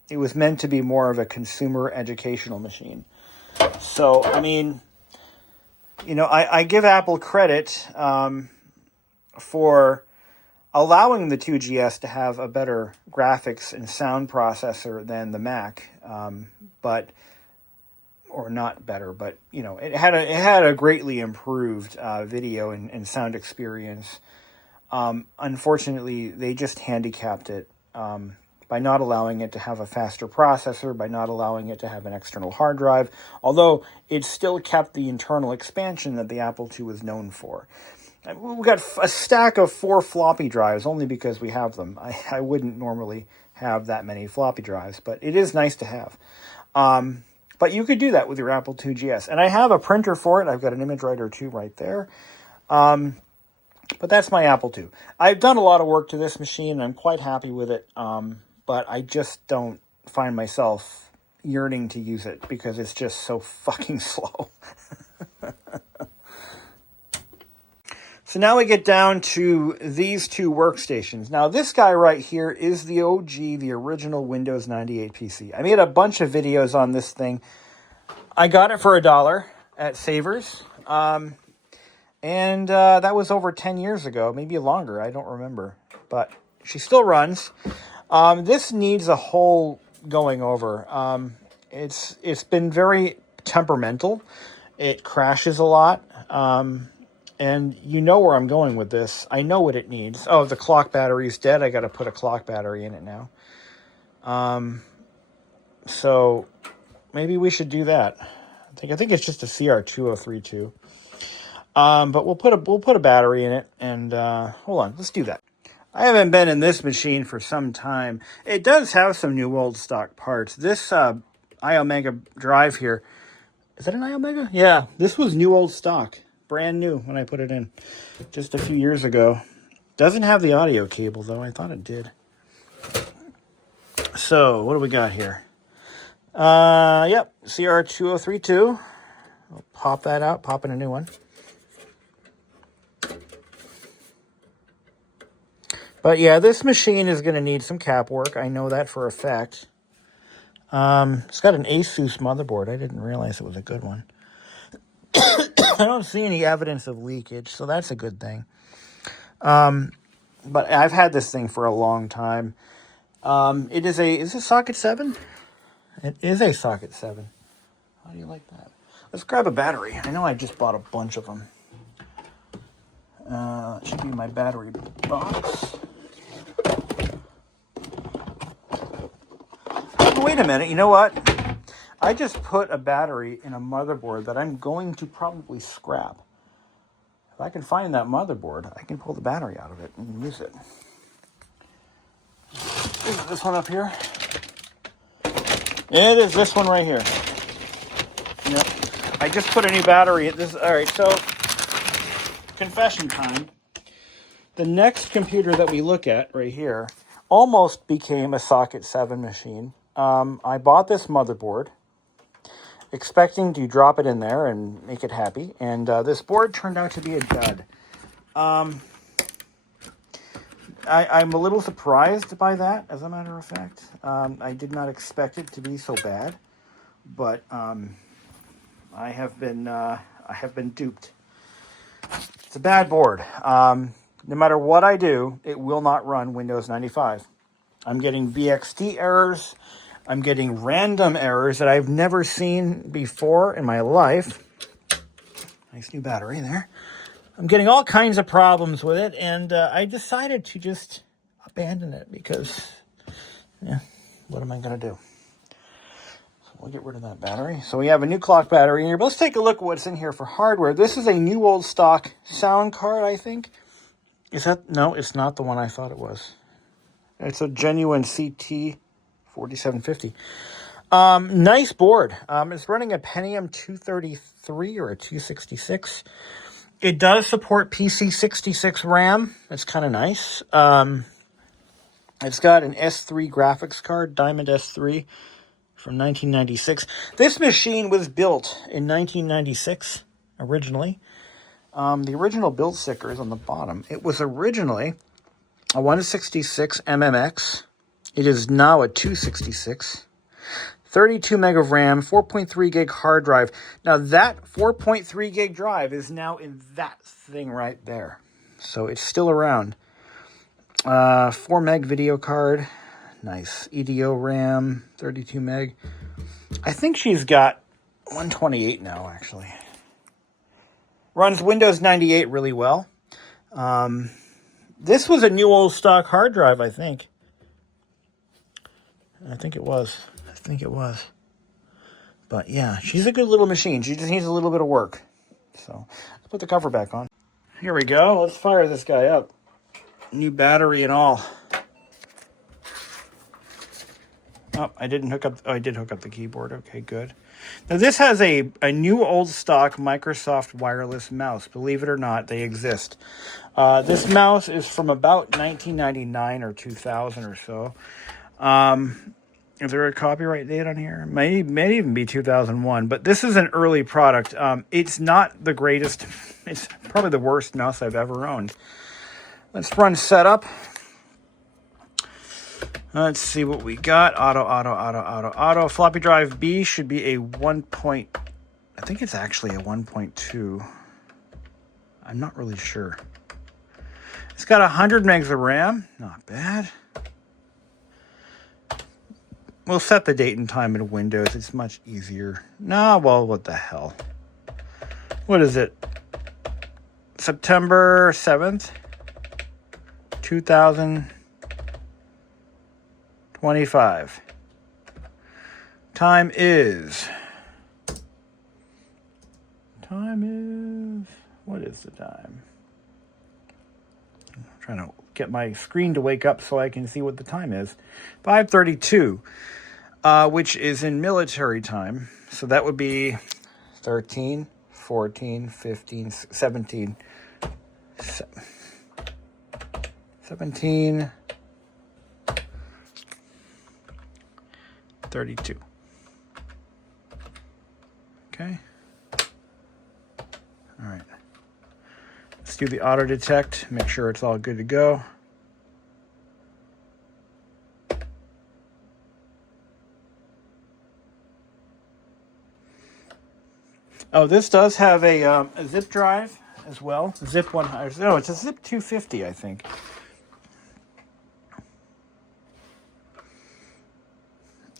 it was meant to be more of a consumer educational machine. So, I mean, you know, I give Apple credit for allowing the IIgs to have a better graphics and sound processor than the Mac, or not better, but you know, it had a greatly improved video and sound experience. Unfortunately, they just handicapped it by not allowing it to have a faster processor, by not allowing it to have an external hard drive, although it still kept the internal expansion that the Apple II was known for. We've got a stack of 4 floppy drives only because we have them. I wouldn't normally have that many floppy drives, but it is nice to have. But you could do that with your Apple IIgs. And I have a printer for it. I've got an image writer too right there. But that's my Apple II. I've done a lot of work to this machine, and I'm quite happy with it. But I just don't find myself yearning to use it because it's just so fucking slow. So now we get down to these 2 workstations. Now this guy right here is the OG, the original Windows 98 PC. I made a bunch of videos on this thing. I got it for $1 at Savers. And that was over 10 years ago, maybe longer, I don't remember. But she still runs. This needs a whole going over. It's been very temperamental. It crashes a lot. And you know where I'm going with this. I know what it needs. Oh, the clock battery's dead. I got to put a clock battery in it now. So maybe we should do that. I think it's just a CR2032. But we'll put a battery in it, and hold on, let's do that. I haven't been in this machine for some time. It does have some new old stock parts. This iOmega drive here, is that an iOmega? Yeah, this was new old stock. Brand new when I put it in just a few years ago. Doesn't have the audio cable though. I thought it did. So what do we got here? Yep, CR2032. I'll pop that out, pop in a new one. But yeah, this machine is going to need some cap work. I know that for a fact. It's got an Asus motherboard. I didn't realize it was a good one. I don't see any evidence of leakage, so that's a good thing. But I've had this thing for a long time. Is it socket 7? It is a socket 7. How do you like that? Let's grab a battery. I know I just bought a bunch of them. It should be my battery box. Oh, wait a minute. You know what? I just put a battery in a motherboard that I'm going to probably scrap. If I can find that motherboard, I can pull the battery out of it and use it. Is this one up here? It is this one right here. Yep. I just put a new battery in this. All right, so confession time. The next computer that we look at right here almost became a Socket 7 machine. I bought this motherboard expecting to drop it in there and make it happy, and this board turned out to be a dud. I'm a little surprised by that, as a matter of fact. I did not expect it to be so bad, but I have been duped. It's a bad board. No matter what I do, it will not run Windows 95. I'm getting VXT errors. I'm getting random errors that I've never seen before in my life. Nice new battery there. I'm getting all kinds of problems with it, and I decided to just abandon it because, yeah, what am I going to do? So we'll get rid of that battery. So we have a new clock battery here. But let's take a look at what's in here for hardware. This is a new old stock sound card, I think. Is that? No, it's not the one I thought it was. It's a genuine CT 4750. Nice board. It's running a Pentium 233 or a 266. It does support PC66 RAM. That's kind of nice. It's got an S3 graphics card, Diamond S3 from 1996. This machine was built in 1996 originally. The original build sticker is on the bottom. It was originally a 166 MMX. It is now a 266. 32 meg of RAM, 4.3 gig hard drive. Now that 4.3 gig drive is now in that thing right there. So it's still around. 4 meg video card. Nice. EDO RAM, 32 meg. I think she's got 128 now, actually. Runs Windows 98 really well. This was a new old stock hard drive, I think. I think it was. But yeah, she's a good little machine. She just needs a little bit of work. So let's put the cover back on. Here we go. Let's fire this guy up. New battery and all. Oh, I didn't hook up. Oh, I did hook up the keyboard. Okay, good. Now this has a new old stock Microsoft wireless mouse. Believe it or not, they exist. This mouse is from about 1999 or 2000 or so. Is there a copyright date on here? May even be 2001, but this is an early product. It's not the greatest. It's probably the worst mouse I've ever owned. Let's run setup. Let's see what we got. Auto. Floppy drive B should be a 1. I think it's actually a 1.2. I'm not really sure. It's got 100 megs of RAM. Not bad. We'll set the date and time in Windows. It's much easier. Nah, well, what the hell? What is it? September 7th, 2025. Time is... What is the time? I'm trying to get my screen to wake up so I can see what the time is. 5:32, which is in military time. So that would be 13, 14, 15, 17. 17, 32. Okay. All right. Let's do the auto detect, make sure it's all good to go. Oh, this does have a zip drive as well. Zip 100. No, it's a zip 250, I think.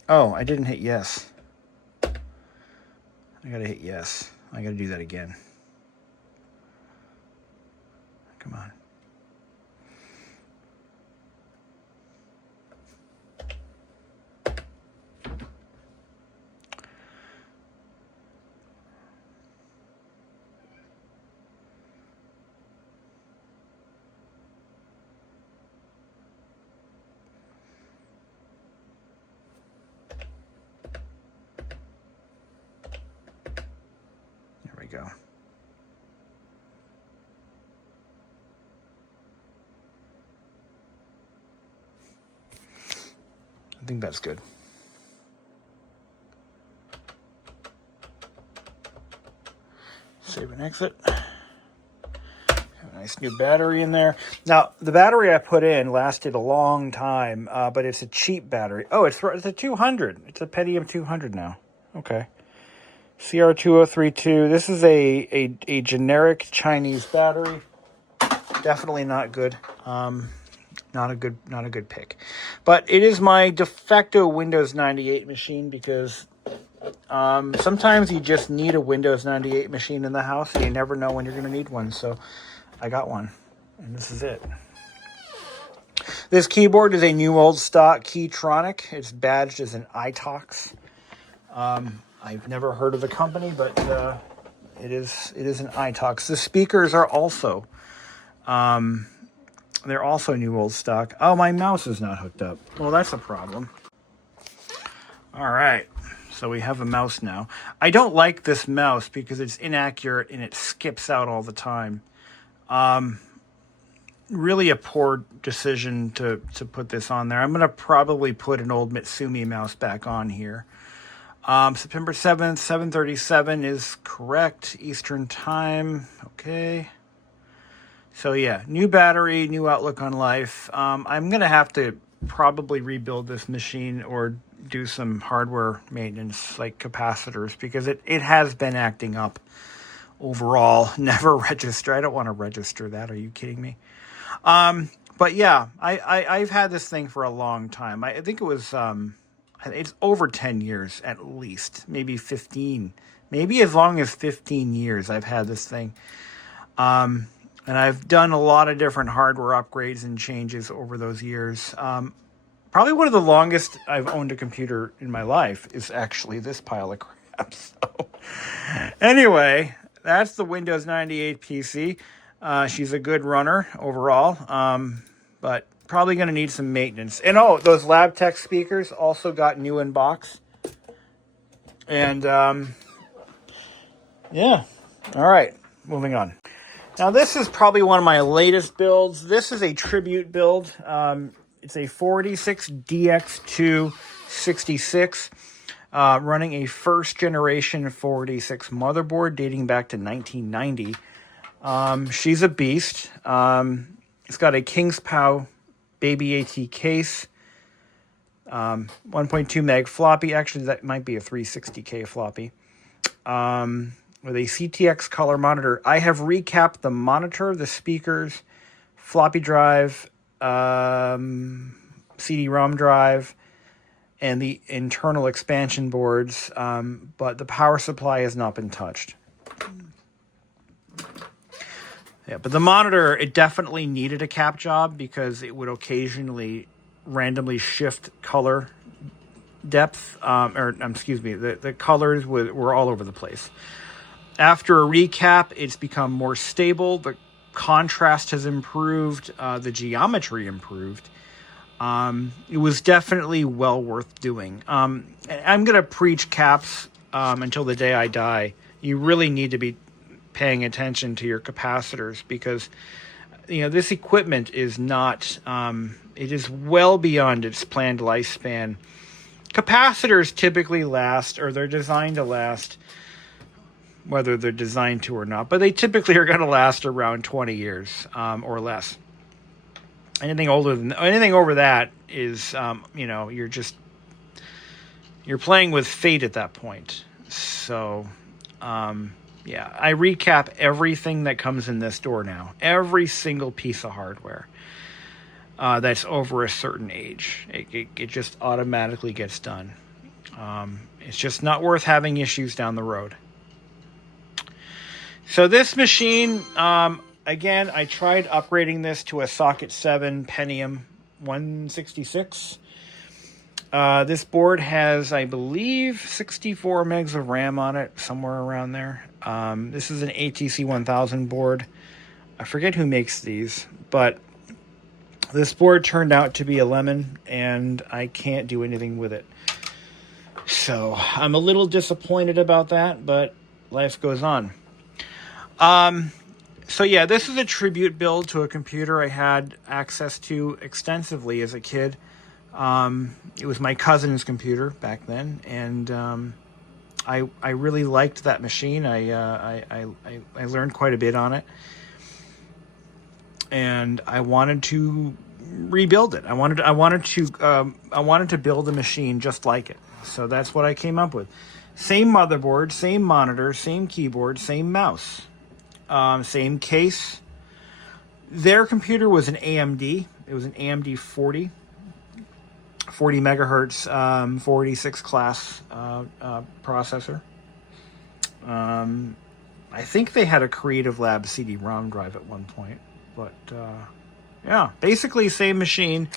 Oh, I didn't hit yes. I gotta hit yes. I gotta do that again. Come on. we go. I think that's good. Save and exit. Have a nice new battery in there. Now, the battery I put in lasted a long time, but it's a cheap battery. Oh, it's a 200. It's a Pentium 200 now. Okay. CR2032. This is a generic Chinese battery. Definitely not good. Not a good pick. But it is my de facto Windows 98 machine because sometimes you just need a Windows 98 machine in the house and you never know when you're going to need one. So I got one, and this is it. This keyboard is a new old stock Keytronic. It's badged as an iTox. I've never heard of the company, but it is an iTox. The speakers are also they're also new old stock. Oh, my mouse is not hooked up. Well, that's a problem. All right. So we have a mouse now. I don't like this mouse because it's inaccurate and it skips out all the time. Really a poor decision to put this on there. I'm going to probably put an old Mitsumi mouse back on here. September 7th, 7:37 is correct. Eastern time. Okay. So yeah, new battery, new outlook on life. I'm going to have to probably rebuild this machine or do some hardware maintenance like capacitors because it has been acting up overall. Never register. I don't want to register that. Are you kidding me? But yeah, I've had this thing for a long time. I think it was, it's over 10 years at least, maybe 15, maybe as long as 15 years I've had this thing. And I've done a lot of different hardware upgrades and changes over those years. Probably one of the longest I've owned a computer in my life is actually this pile of crap. So anyway, that's the Windows 98 PC. She's a good runner overall, but probably going to need some maintenance. And oh, those LabTech speakers also got new in box. And yeah, all right, moving on. Now, this is probably one of my latest builds. This is a tribute build. It's a 46DX2 66 running a first-generation 46 motherboard dating back to 1990. She's a beast. It's got a King's Pow Baby AT case, 1.2 meg floppy. Actually, that might be a 360K floppy. With a CTX color monitor. I have recapped the monitor, the speakers, floppy drive, CD-ROM drive, and the internal expansion boards, but the power supply has not been touched. Yeah, but the monitor, it definitely needed a cap job because it would occasionally randomly shift color depth, the colors were all over the place. After a recap, it's become more stable. The contrast has improved. The geometry improved. It was definitely well worth doing. I'm going to preach caps until the day I die. You really need to be paying attention to your capacitors because, this equipment is not, it is well beyond its planned lifespan. Capacitors typically last, or they're designed to last, whether they're designed to or not, but they typically are going to last around 20 years or less. Anything over that is, you're playing with fate at that point. So, yeah, I recap everything that comes in this door now. Every single piece of hardware that's over a certain age. It just automatically gets done. It's just not worth having issues down the road. So this machine, again, I tried upgrading this to a Socket 7 Pentium 166. This board has, I believe, 64 megs of RAM on it, somewhere around there. This is an ATC 1000 board. I forget who makes these, but this board turned out to be a lemon, and I can't do anything with it. So I'm a little disappointed about that, but life goes on. So yeah, this is a tribute build to a computer I had access to extensively as a kid. It was my cousin's computer back then, and I really liked that machine. I learned quite a bit on it, and I wanted to rebuild it. I wanted to build a machine just like it. So that's what I came up with. Same motherboard, same monitor, same keyboard, same mouse, same case. Their computer was an AMD. It was an AMD 40 megahertz 46 class processor. I think they had a Creative Lab CD-ROM drive at one point, but yeah, basically same machine.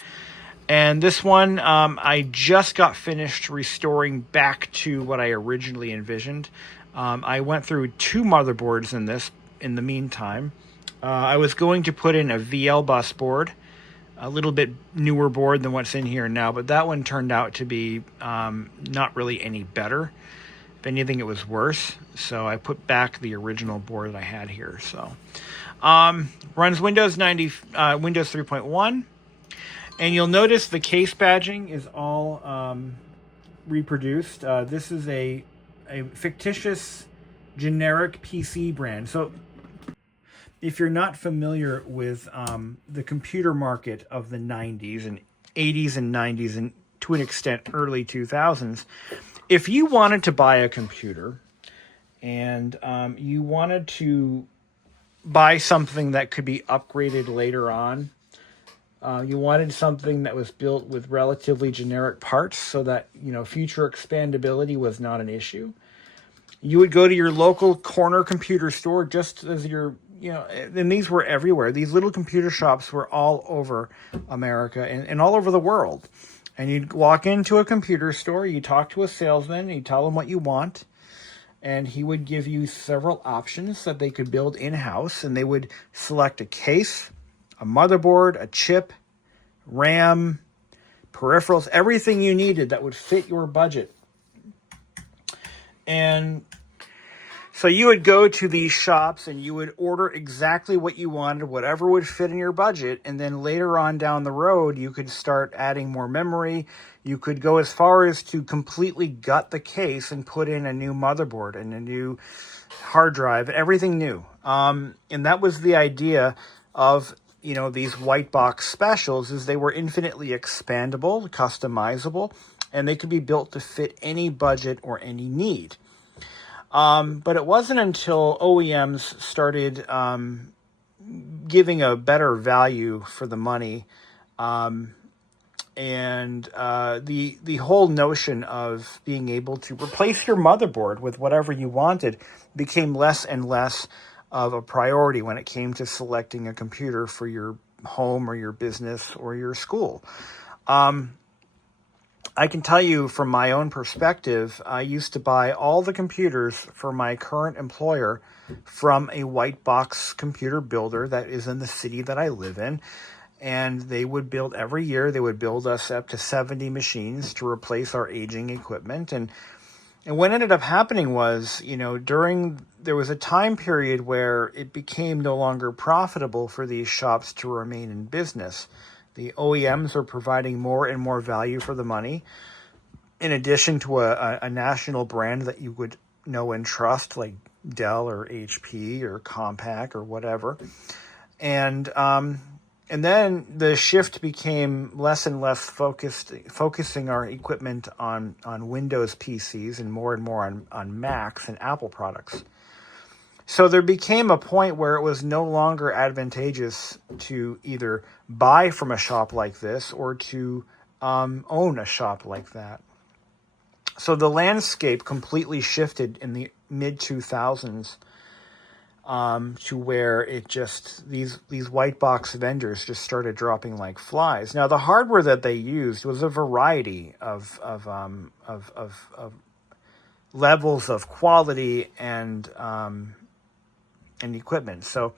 And this one, I just got finished restoring back to what I originally envisioned. I went through 2 motherboards in this in the meantime. I was going to put in a VL bus board, a little bit newer board than what's in here now, but that one turned out to be not really any better. If anything, it was worse. So I put back the original board that I had here. So runs Windows 3.1. And you'll notice the case badging is all reproduced. This is a fictitious generic PC brand. So if you're not familiar with the computer market of the 90s and 80s and 90s and to an extent early 2000s, if you wanted to buy a computer and you wanted to buy something that could be upgraded later on, you wanted something that was built with relatively generic parts so that, future expandability was not an issue. You would go to your local corner computer store just as and these were everywhere. These little computer shops were all over America and all over the world. And you'd walk into a computer store, you talk to a salesman, you tell him what you want, and he would give you several options that they could build in-house, and they would select a case, a motherboard, a chip, RAM, peripherals, everything you needed that would fit your budget. And so you would go to these shops and you would order exactly what you wanted, whatever would fit in your budget. And then later on down the road, you could start adding more memory. You could go as far as to completely gut the case and put in a new motherboard and a new hard drive, everything new. And that was the idea of these white box specials, is they were infinitely expandable, customizable, and they could be built to fit any budget or any need. But it wasn't until OEMs started giving a better value for the money, and the whole notion of being able to replace your motherboard with whatever you wanted became less and less of a priority when it came to selecting a computer for your home or your business or your school. I can tell you from my own perspective, I used to buy all the computers for my current employer from a white box computer builder that is in the city that I live in. And they would build every year, they would build us up to 70 machines to replace our aging equipment. And what ended up happening was, there was a time period where it became no longer profitable for these shops to remain in business. The OEMs are providing more and more value for the money, in addition to a national brand that you would know and trust, like Dell or HP or Compaq or whatever. And then the shift became less and less focusing our equipment on Windows PCs and more on Macs and Apple products. So there became a point where it was no longer advantageous to either buy from a shop like this or to own a shop like that. So the landscape completely shifted in the mid-2000s to where it just these white box vendors just started dropping like flies. Now the hardware that they used was a variety of levels of quality and equipment. So,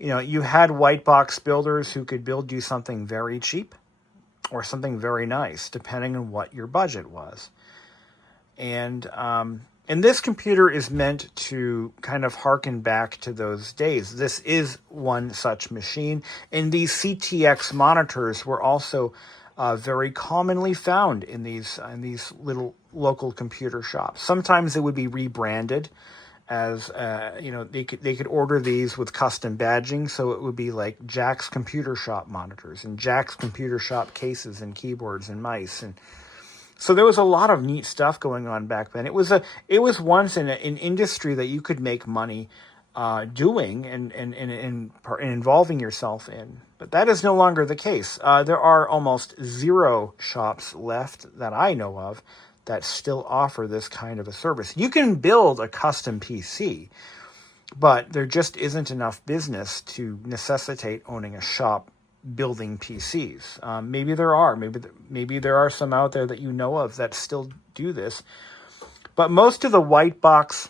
you had white box builders who could build you something very cheap or something very nice, depending on what your budget was. And And this computer is meant to kind of harken back to those days. This is one such machine. And these CTX monitors were also very commonly found in these little local computer shops. Sometimes they would be rebranded as, they could order these with custom badging. So it would be like Jack's Computer Shop monitors and Jack's Computer Shop cases and keyboards and mice. And so there was a lot of neat stuff going on back then. It was once an industry that you could make money doing and involving yourself in. But that is no longer the case. There are almost zero shops left that I know of that still offer this kind of a service. You can build a custom PC, but there just isn't enough business to necessitate owning a shop building PCs. Maybe there are. Maybe there are some out there that you know of that still do this. But most of the white box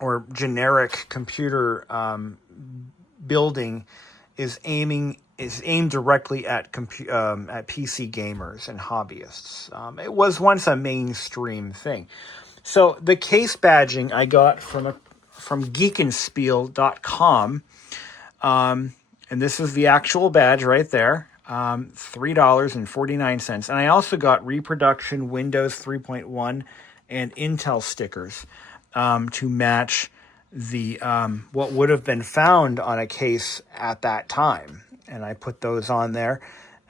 or generic computer building is aimed directly at PC gamers and hobbyists. It was once a mainstream thing. So the case badging I got from geekenspiel.com. And this is the actual badge right there, $3.49. And I also got reproduction Windows 3.1 and Intel stickers to match the what would have been found on a case at that time. And I put those on there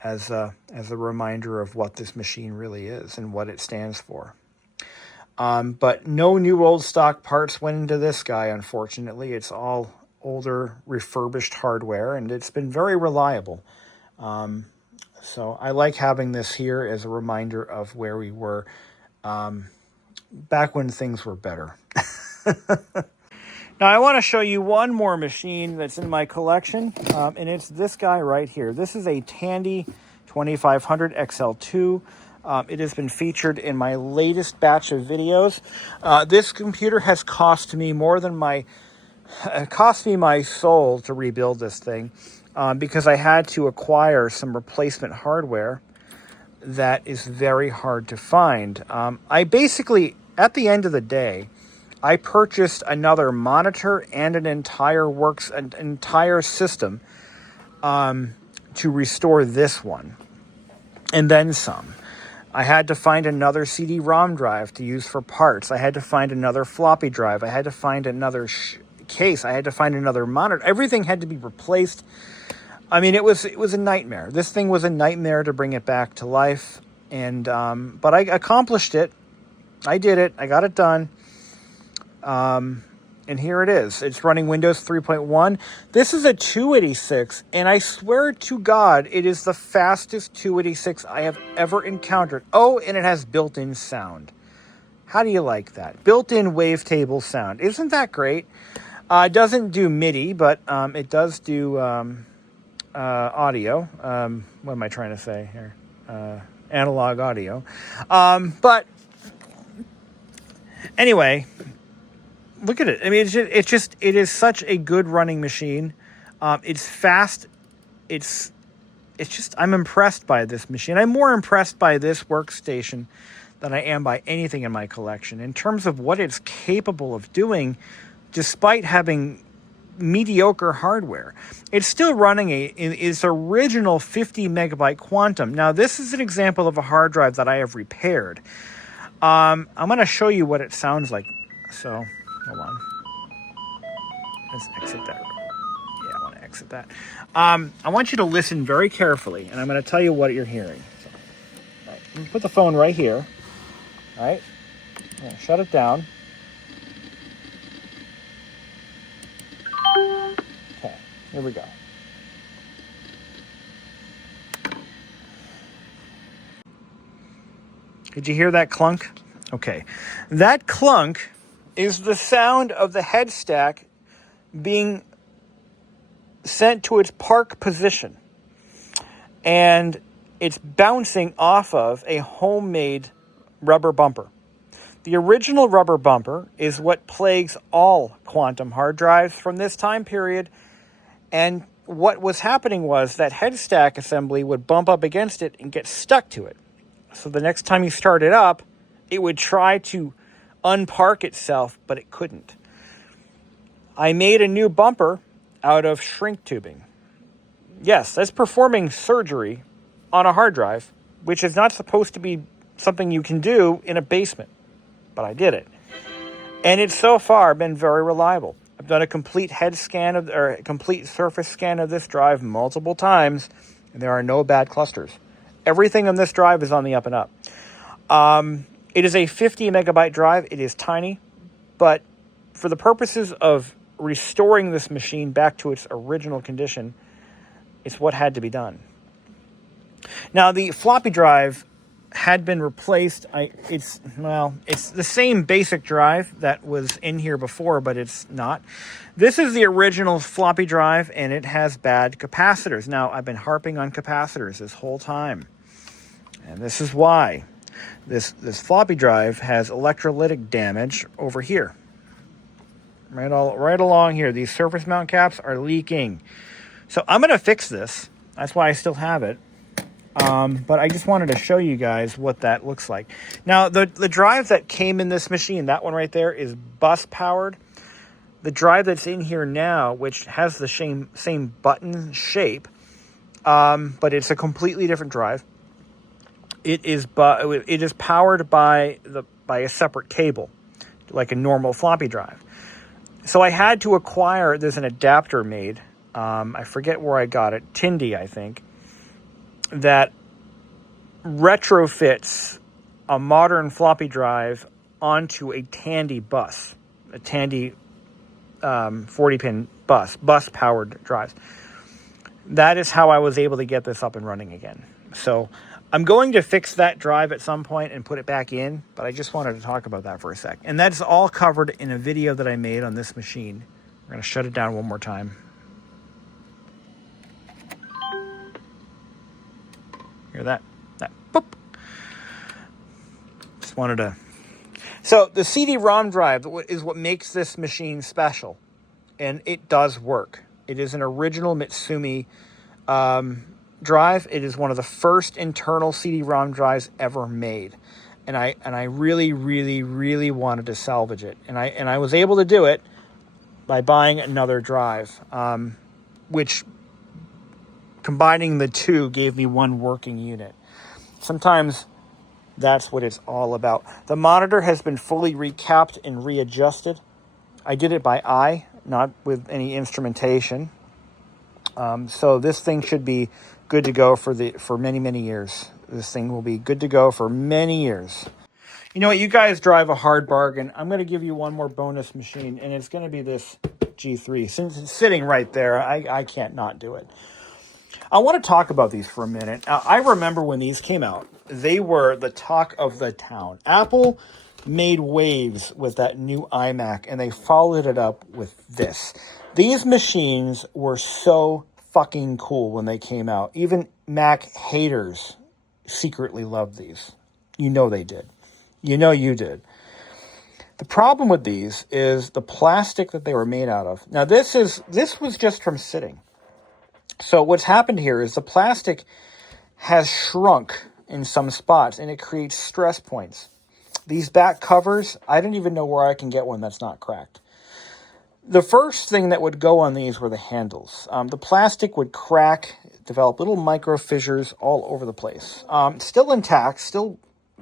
as a reminder of what this machine really is and what it stands for. But no new old stock parts went into this guy, unfortunately. It's all older refurbished hardware, and it's been very reliable. So I like having this here as a reminder of where we were back when things were better. Now I want to show you one more machine that's in my collection, and it's this guy right here. This is a Tandy 2500 XL2. It has been featured in my latest batch of videos. This computer has cost me more than it cost me my soul to rebuild this thing because I had to acquire some replacement hardware that is very hard to find. I basically, at the end of the day, I purchased another monitor and an entire system to restore this one, and then some. I had to find another CD-ROM drive to use for parts. I had to find another floppy drive. I had to find another case. I had to find another monitor. Everything had to be replaced. I mean, it was a nightmare. This thing was a nightmare to bring it back to life, and but I accomplished it. I did it. I got it done. And here it is. It's running Windows 3.1. This is a 286, and I swear to God, it is the fastest 286 I have ever encountered. Oh, and it has built-in sound. How do you like that? Built-in wavetable sound. Isn't that great? It doesn't do MIDI, but it does do audio. What am I trying to say here? Analog audio. But anyway, look at it. I mean, it is such a good running machine. It's fast. It's just, I'm impressed by this machine. I'm more impressed by this workstation than I am by anything in my collection in terms of what it's capable of doing, despite having mediocre hardware. It's still running its original 50 megabyte Quantum. Now, this is an example of a hard drive that I have repaired. I'm going to show you what it sounds like. So, hold on. Let's exit that. Yeah, I want to exit that. I want you to listen very carefully, and I'm going to tell you what you're hearing. So, all right, I'm going to put the phone right here. All right? Yeah, shut it down. Okay, here we go. Did you hear that clunk? Okay. That clunk is the sound of the head stack being sent to its park position. And it's bouncing off of a homemade rubber bumper. The original rubber bumper is what plagues all quantum hard drives from this time period. And what was happening was that head stack assembly would bump up against it and get stuck to it. So the next time you start it up, it would try to unpark itself, but it couldn't. I made a new bumper out of shrink tubing. Yes, that's performing surgery on a hard drive, which is not supposed to be something you can do in a basement, but I did it. And it's so far been very reliable. I've done a complete head scan or a complete surface scan of this drive multiple times, and there are no bad clusters. Everything on this drive is on the up and up. It is a 50 megabyte drive. It is tiny, but for the purposes of restoring this machine back to its original condition, it's what had to be done. Now, the floppy drive had been replaced. It's the same basic drive that was in here before, but it's not. This is the original floppy drive, and it has bad capacitors. Now, I've been harping on capacitors this whole time, and this is why. This floppy drive has electrolytic damage over here. Right along here. These surface mount caps are leaking. So I'm going to fix this. That's why I still have it. But I just wanted to show you guys what that looks like. Now, the drive that came in this machine, that one right there, is bus powered. The drive that's in here now, which has the same button shape, but it's a completely different drive. It is powered by a separate cable, like a normal floppy drive. So I had to acquire, there's an adapter made, I forget where I got it, Tandy, I think, that retrofits a modern floppy drive onto a Tandy bus, a Tandy 40-pin bus-powered drives. That is how I was able to get this up and running again. So I'm going to fix that drive at some point and put it back in, but I just wanted to talk about that for a sec. And that's all covered in a video that I made on this machine. We're going to shut it down one more time. Hear that? That boop. Just wanted to. So the CD-ROM drive is what makes this machine special, and it does work. It is an original Mitsumi drive. It is one of the first internal CD-ROM drives ever made, and I really, really, really wanted to salvage it, and I was able to do it by buying another drive, which combining the two gave me one working unit. Sometimes that's what it's all about. The monitor has been fully recapped and readjusted. I did it by eye, not with any instrumentation. So this thing should be good to go for many, many years. This thing will be good to go for many years. You know what? You guys drive a hard bargain. I'm going to give you one more bonus machine, and it's going to be this G3. Since it's sitting right there, I can't not do it. I want to talk about these for a minute. I remember when these came out, they were the talk of the town. Apple made waves with that new iMac, and they followed it up with this. These machines were so fucking cool when they came out. Even Mac haters secretly loved these. You know they did. You know you did. The problem with these is the plastic that they were made out of. Now this was just from sitting. So what's happened here is the plastic has shrunk in some spots, and it creates stress points. These back covers, I don't even know where I can get one that's not cracked. The first thing that would go on these were the handles. The plastic would crack, develop little micro fissures all over the place. Still intact, still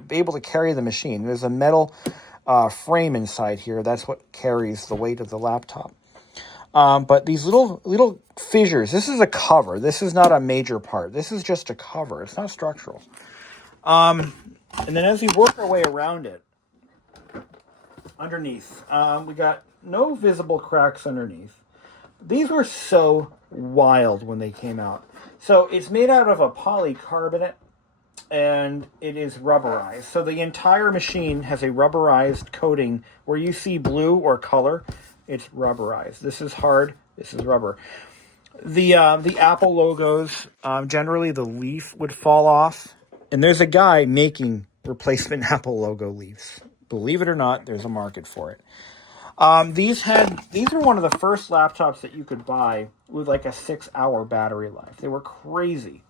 be able to carry the machine. There's a metal frame inside here. That's what carries the weight of the laptop. But these little fissures, this is a cover. This is not a major part. This is just a cover. It's not structural. And then as we work our way around it, underneath, we got no visible cracks underneath. These were so wild when they came out. So it's made out of a polycarbonate, and it is rubberized. So the entire machine has a rubberized coating. Where you see blue or color, it's rubberized. This is hard. This is rubber. The Apple logos, generally the leaf would fall off. And there's a guy making replacement Apple logo leaves. Believe it or not, there's a market for it. These are one of the first laptops that you could buy with like a 6-hour battery life. They were crazy.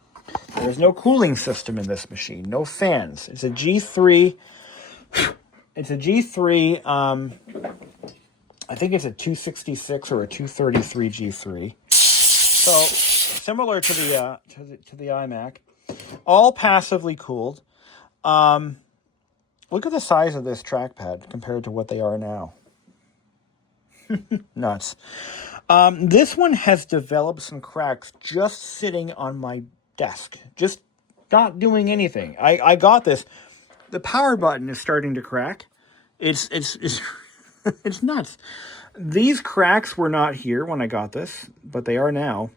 There's no cooling system in this machine. No fans. It's a G3. It's a G3. I think it's a 266 or a 233 G3. So similar to the iMac, all passively cooled. Look at the size of this trackpad compared to what they are now. Nuts. This one has developed some cracks just sitting on my desk, just not doing anything. I got this. The power button is starting to crack. It's it's nuts. These cracks were not here when I got this, but they are now.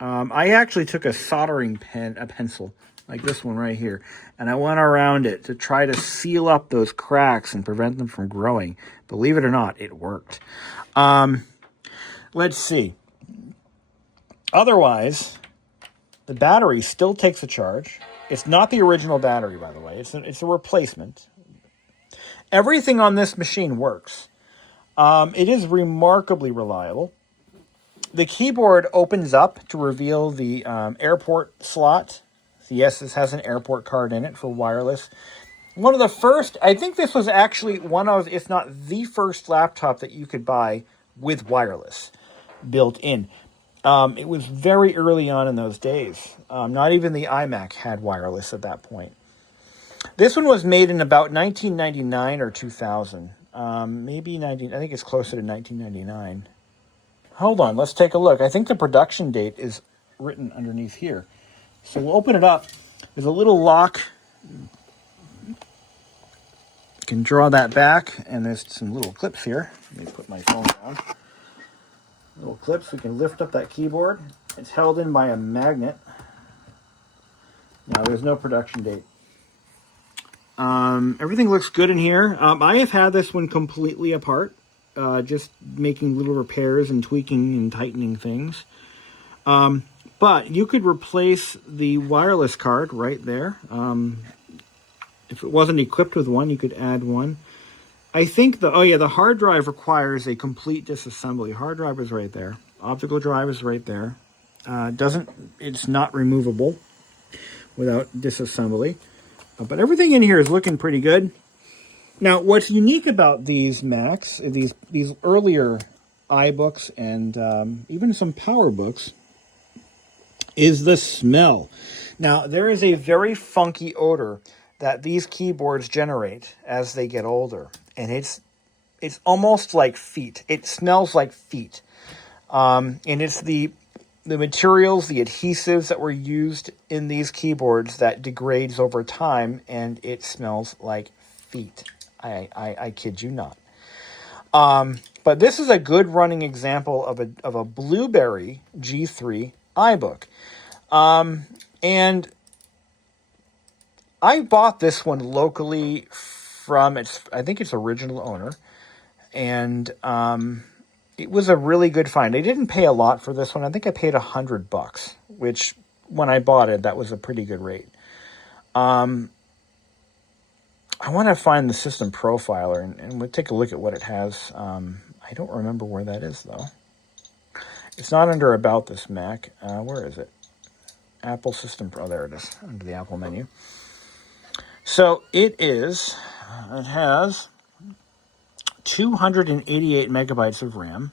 I actually took a soldering pencil, like this one right here, and I went around it to try to seal up those cracks and prevent them from growing. Believe it or not, it worked. Let's see. Otherwise, the battery still takes a charge. It's not the original battery, by the way. It's a replacement. Everything on this machine works. It is remarkably reliable. The keyboard opens up to reveal the airport slot. So yes, this has an airport card in it for wireless. One of the first, I think this was actually one of, if not the first laptop that you could buy with wireless built in. It was very early on in those days. Not even the iMac had wireless at that point. This one was made in about 1999 or 2000. Maybe 19, I think it's closer to 1999. Hold on, let's take a look. I think the production date is written underneath here. So we'll open it up. There's a little lock. You can draw that back, and there's some little clips here. Let me put my phone down. Little clips. We can lift up that keyboard. It's held in by a magnet. Now, there's no production date. Everything looks good in here. I have had this one completely apart, just making little repairs and tweaking and tightening things. But you could replace the wireless card right there. If it wasn't equipped with one, you could add one. I think the hard drive requires a complete disassembly. Hard drive is right there. Optical drive is right there. It's not removable without disassembly. But everything in here is looking pretty good. Now, what's unique about these Macs, these earlier iBooks and even some PowerBooks, is the smell. Now, there is a very funky odor that these keyboards generate as they get older, and it's almost like feet. It smells like feet, and it's the materials, the adhesives that were used in these keyboards that degrades over time, and it smells like feet. I kid you not. But this is a good running example of a Blueberry G3 iBook. And I bought this one locally from I think its original owner, and it was a really good find. I didn't pay a lot for this one. I think I paid $100, which when I bought it, that was a pretty good rate. I want to find the system profiler, and we'll take a look at what it has. I don't remember where that is, though. It's not under About This Mac. Where is it? Apple System Pro. There it is, under the Apple menu. So it has 288 megabytes of RAM.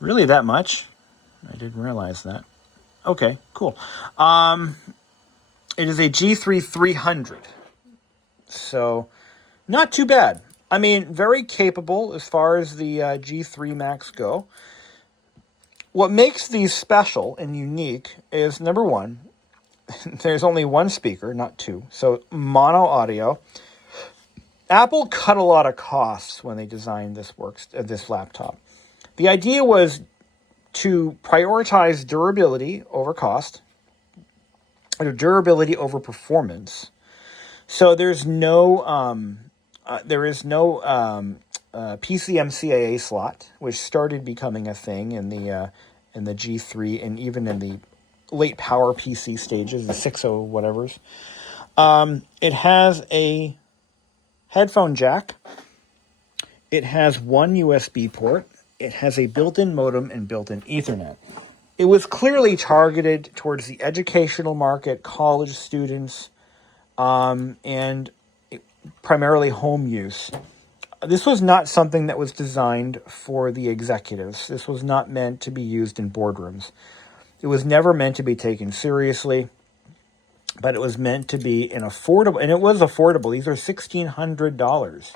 Really that much? I didn't realize that. Okay, cool. It is a G3 300. So, not too bad. I mean, very capable as far as the G3 Macs go. What makes these special and unique is, number one, there's only one speaker, not two. So, mono audio. Apple cut a lot of costs when they designed this laptop. The idea was to prioritize durability over cost, or durability over performance. So there's no PCMCIA slot, which started becoming a thing in the G3 and even in the late power PC stages, the 6.0 whatevers. It has a headphone jack. It has one USB port. It has a built-in modem and built-in Ethernet. It was clearly targeted towards the educational market, college students, and primarily home use. This was not something that was designed for the executives. This was not meant to be used in boardrooms. It was never meant to be taken seriously, but it was meant to be an affordable, and it was affordable. These are $1,600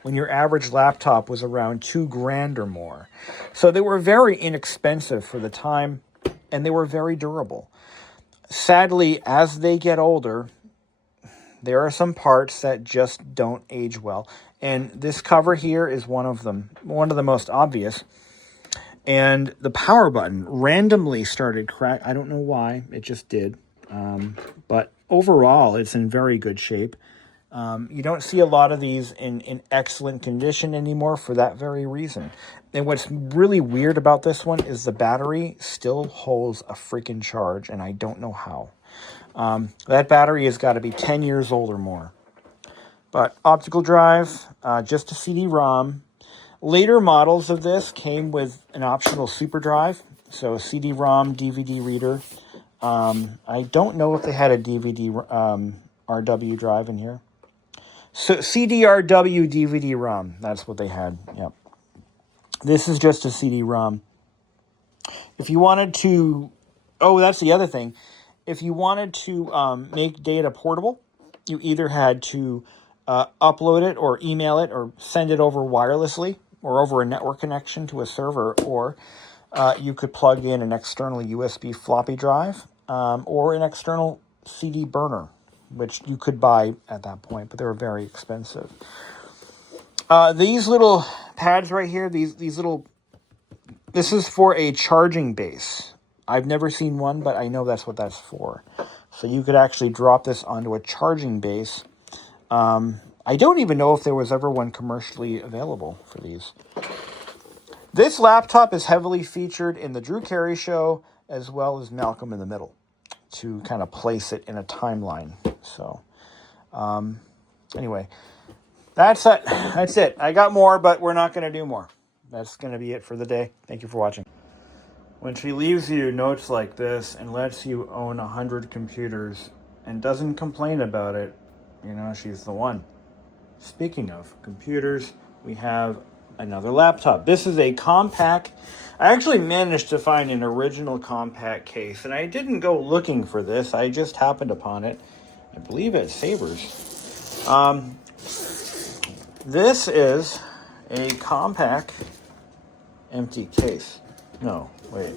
when your average laptop was around $2,000 or more. So they were very inexpensive for the time, and they were very durable. Sadly, as they get older, there are some parts that just don't age well. And this cover here is one of them, one of the most obvious. And the power button randomly started crack. I don't know why, it just did. But overall, it's in very good shape. You don't see a lot of these in excellent condition anymore for that very reason. And what's really weird about this one is the battery still holds a freaking charge, and I don't know how. That battery has got to be 10 years old or more. But optical drive, just a CD-ROM. Later models of this came with an optional super drive, so a CD-ROM, DVD reader. I don't know if they had a DVD RW drive in here. So CD-RW DVD-ROM, that's what they had, yep. This is just a CD-ROM. If you wanted to, oh, that's the other thing. If you wanted to make data portable, you either had to upload it or email it or send it over wirelessly or over a network connection to a server, or you could plug in an external USB floppy drive or an external CD burner, which you could buy at that point, but they were very expensive. These little pads right here, these little, this is for a charging base. I've never seen one, but I know that's what that's for. So you could actually drop this onto a charging base. I don't even know if there was ever one commercially available for these. This laptop is heavily featured in the Drew Carey Show, as well as Malcolm in the Middle, to kind of place it in a timeline. So, anyway, that's it. That's it. I got more, but we're not going to do more. That's going to be it for the day. Thank you for watching. When she leaves you notes like this and lets you own 100 computers and doesn't complain about it, you know, she's the one. Speaking of computers, we have another laptop. This is a compact. I actually managed to find an original compact case, and I didn't go looking for this. I just happened upon it. I believe at Savers. This is a compact empty case. No, wait.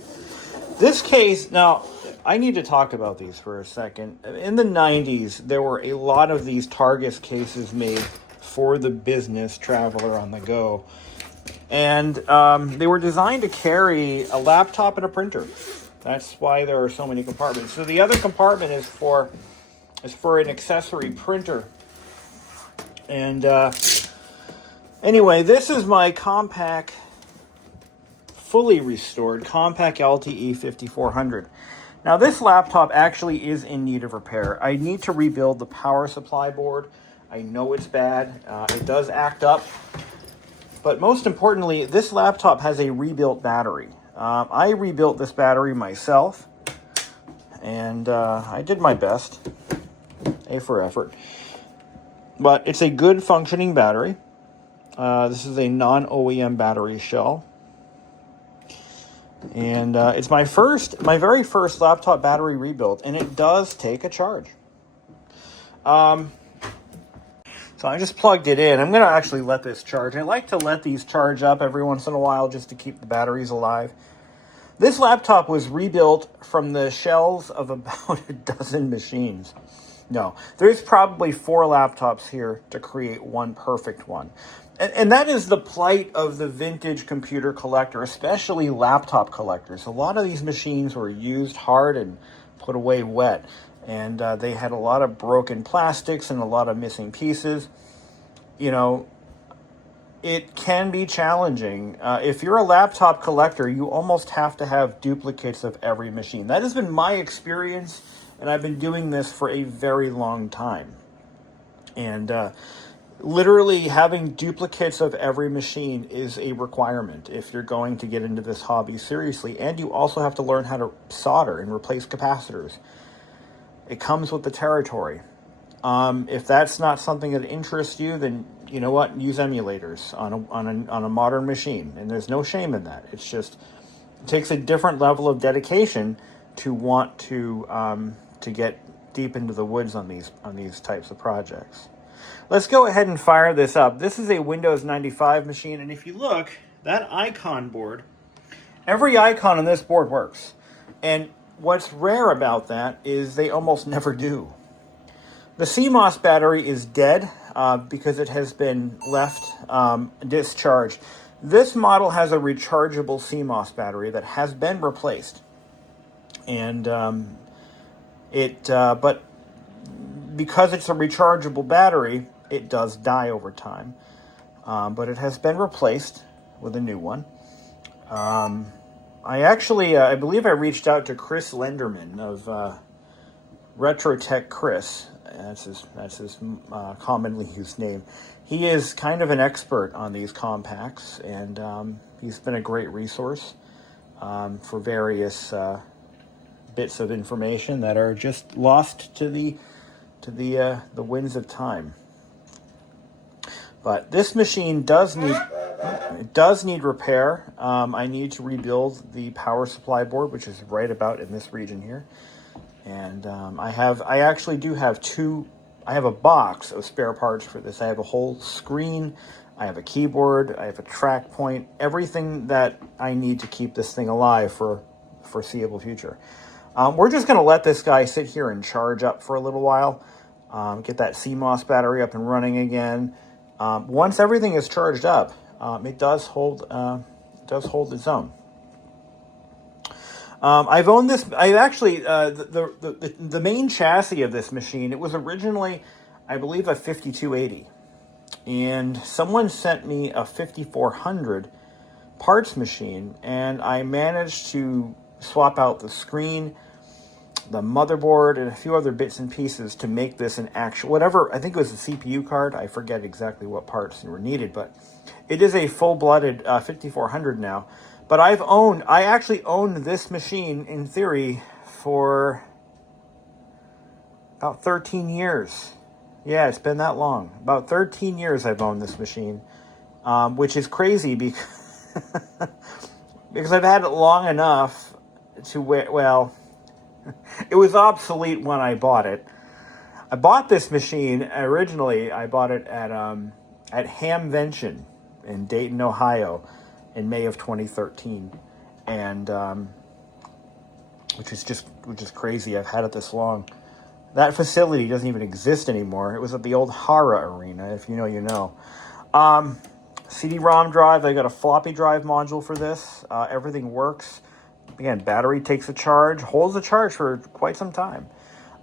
This case, now, I need to talk about these for a second. In the 90s, there were a lot of these Targus cases made for the business traveler on the go. And they were designed to carry a laptop and a printer. That's why there are so many compartments. So the other compartment is for an accessory printer. And anyway, this is my compact, fully restored compact LTE 5400. Now this laptop actually is in need of repair. I need to rebuild the power supply board. I know it's bad. It does act up. But most importantly, this laptop has a rebuilt battery. I rebuilt this battery myself, and I did my best. A for effort. But it's a good functioning battery. This is a non-OEM battery shell. And it's my very first laptop battery rebuild, and it does take a charge. So I just plugged it in. I'm going to actually let this charge. I like to let these charge up every once in a while just to keep the batteries alive. This laptop was rebuilt from the shells of about a dozen machines. No, there's probably 4 laptops here to create one perfect one. And that is the plight of the vintage computer collector, especially laptop collectors. A lot of these machines were used hard and put away wet. And they had a lot of broken plastics and a lot of missing pieces. You know, it can be challenging. If you're a laptop collector, you almost have to have duplicates of every machine. That has been my experience, and I've been doing this for a very long time. And literally having duplicates of every machine is a requirement if you're going to get into this hobby seriously. And you also have to learn how to solder and replace capacitors. It comes with the territory. If that's not something that interests you, then you know what? Use emulators on a modern machine, and there's no shame in that. It's just it takes a different level of dedication to want to get deep into the woods on these types of projects. Let's go ahead and fire this up. This is a Windows 95 machine, and if you look, that icon board, every icon on this board works. And what's rare about that is they almost never do. The CMOS battery is dead because it has been left discharged. This model has a rechargeable CMOS battery that has been replaced. And but because it's a rechargeable battery, it does die over time. But it has been replaced with a new one. I believe I reached out to Chris Lenderman of RetroTech Chris. That's his commonly used name. He is kind of an expert on these compacts, and he's been a great resource for various bits of information that are just lost to the winds of time. But this machine does need repair. I need to rebuild the power supply board, which is right about in this region here. And I actually do have I have a box of spare parts for this. I have a whole screen, I have a keyboard, I have a track point, everything that I need to keep this thing alive for the foreseeable future. We're just going to let this guy sit here and charge up for a little while, get that CMOS battery up and running again. Once everything is charged up, it does hold its own. I've owned this. I actually the main chassis of this machine. It was originally, I believe, a 5280, and someone sent me a 5400 parts machine, and I managed to swap out the screen, the motherboard, and a few other bits and pieces to make this an actual whatever. I think it was a CPU card. I forget exactly what parts were needed, but it is a full-blooded 5400 now. But I actually owned this machine, in theory, for about 13 years. Yeah, it's been that long. About 13 years I've owned this machine, which is crazy because, because I've had it long enough to well, it was obsolete when I bought it. I bought this machine, originally I bought it at Hamvention in Dayton, Ohio, in May of 2013, and which is crazy. I've had it this long. That facility doesn't even exist anymore. It was at the old Hara Arena. If you know, you know. CD-ROM drive. I got a floppy drive module for this. Everything works. Again, battery takes a charge, holds a charge for quite some time.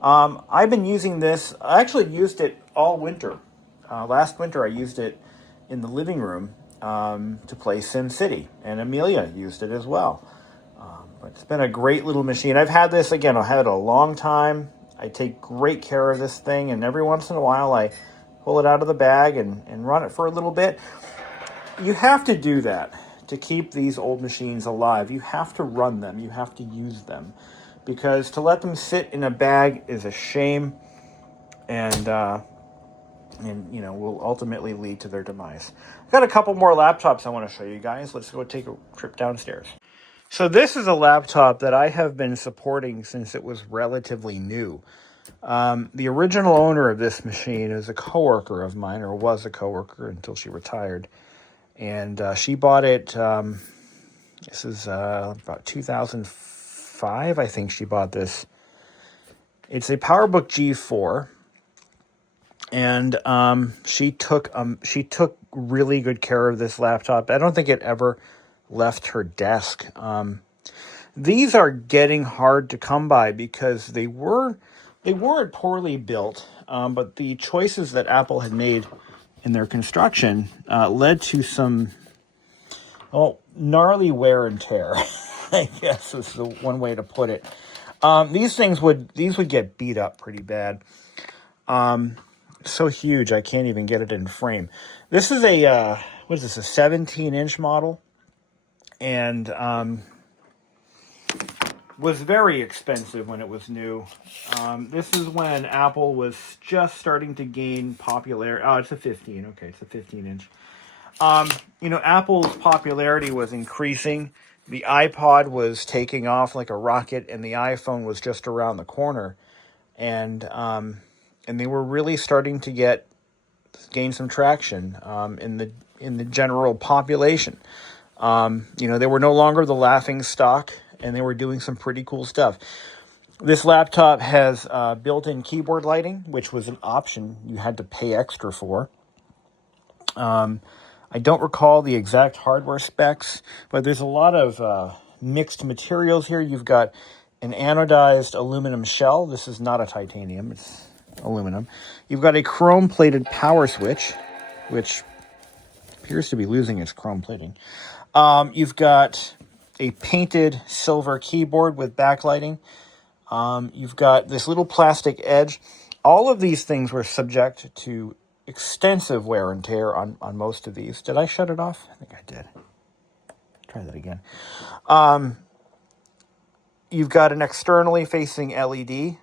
I've been using this. I actually used it all winter. Last winter, I used it in the living room to play SimCity, and Amelia used it as well. But it's been a great little machine. I've had this, again, I've had it a long time. I take great care of this thing, and every once in a while I pull it out of the bag and run it for a little bit. You have to do that to keep these old machines alive. You have to run them. You have to use them. Because to let them sit in a bag is a shame, and you know, will ultimately lead to their demise. I've got a couple more laptops I want to show you guys. Let's go take a trip downstairs. So this is a laptop that I have been supporting since it was relatively new. The original owner of this machine is a coworker of mine, or was a coworker until she retired. And she bought it, this is about 2005, I think she bought this. It's a PowerBook G4. And she took really good care of this laptop. I don't think it ever left her desk. These are getting hard to come by because they weren't poorly built, but the choices that Apple had made in their construction led to some gnarly wear and tear. I guess is the one way to put it. These would get beat up pretty bad. So huge I can't even get it in frame. This is a 17-inch model, and was very expensive when it was new. This is when Apple was just starting to gain popularity. Oh, it's a 15. Okay, it's a 15-inch. Apple's popularity was increasing. The iPod was taking off like a rocket, and the iPhone was just around the corner. And they were really starting to gain some traction in the general population. They were no longer the laughing stock, and they were doing some pretty cool stuff. This laptop has built-in keyboard lighting, which was an option you had to pay extra for. I don't recall the exact hardware specs, but there's a lot of mixed materials here. You've got an anodized aluminum shell. This is not a titanium, it's aluminum. You've got a chrome-plated power switch, which appears to be losing its chrome plating. You've got a painted silver keyboard with backlighting. You've got this little plastic edge. All of these things were subject to extensive wear and tear on most of these. Did I shut it off? I think I did. Try that again. You've got an externally facing LED,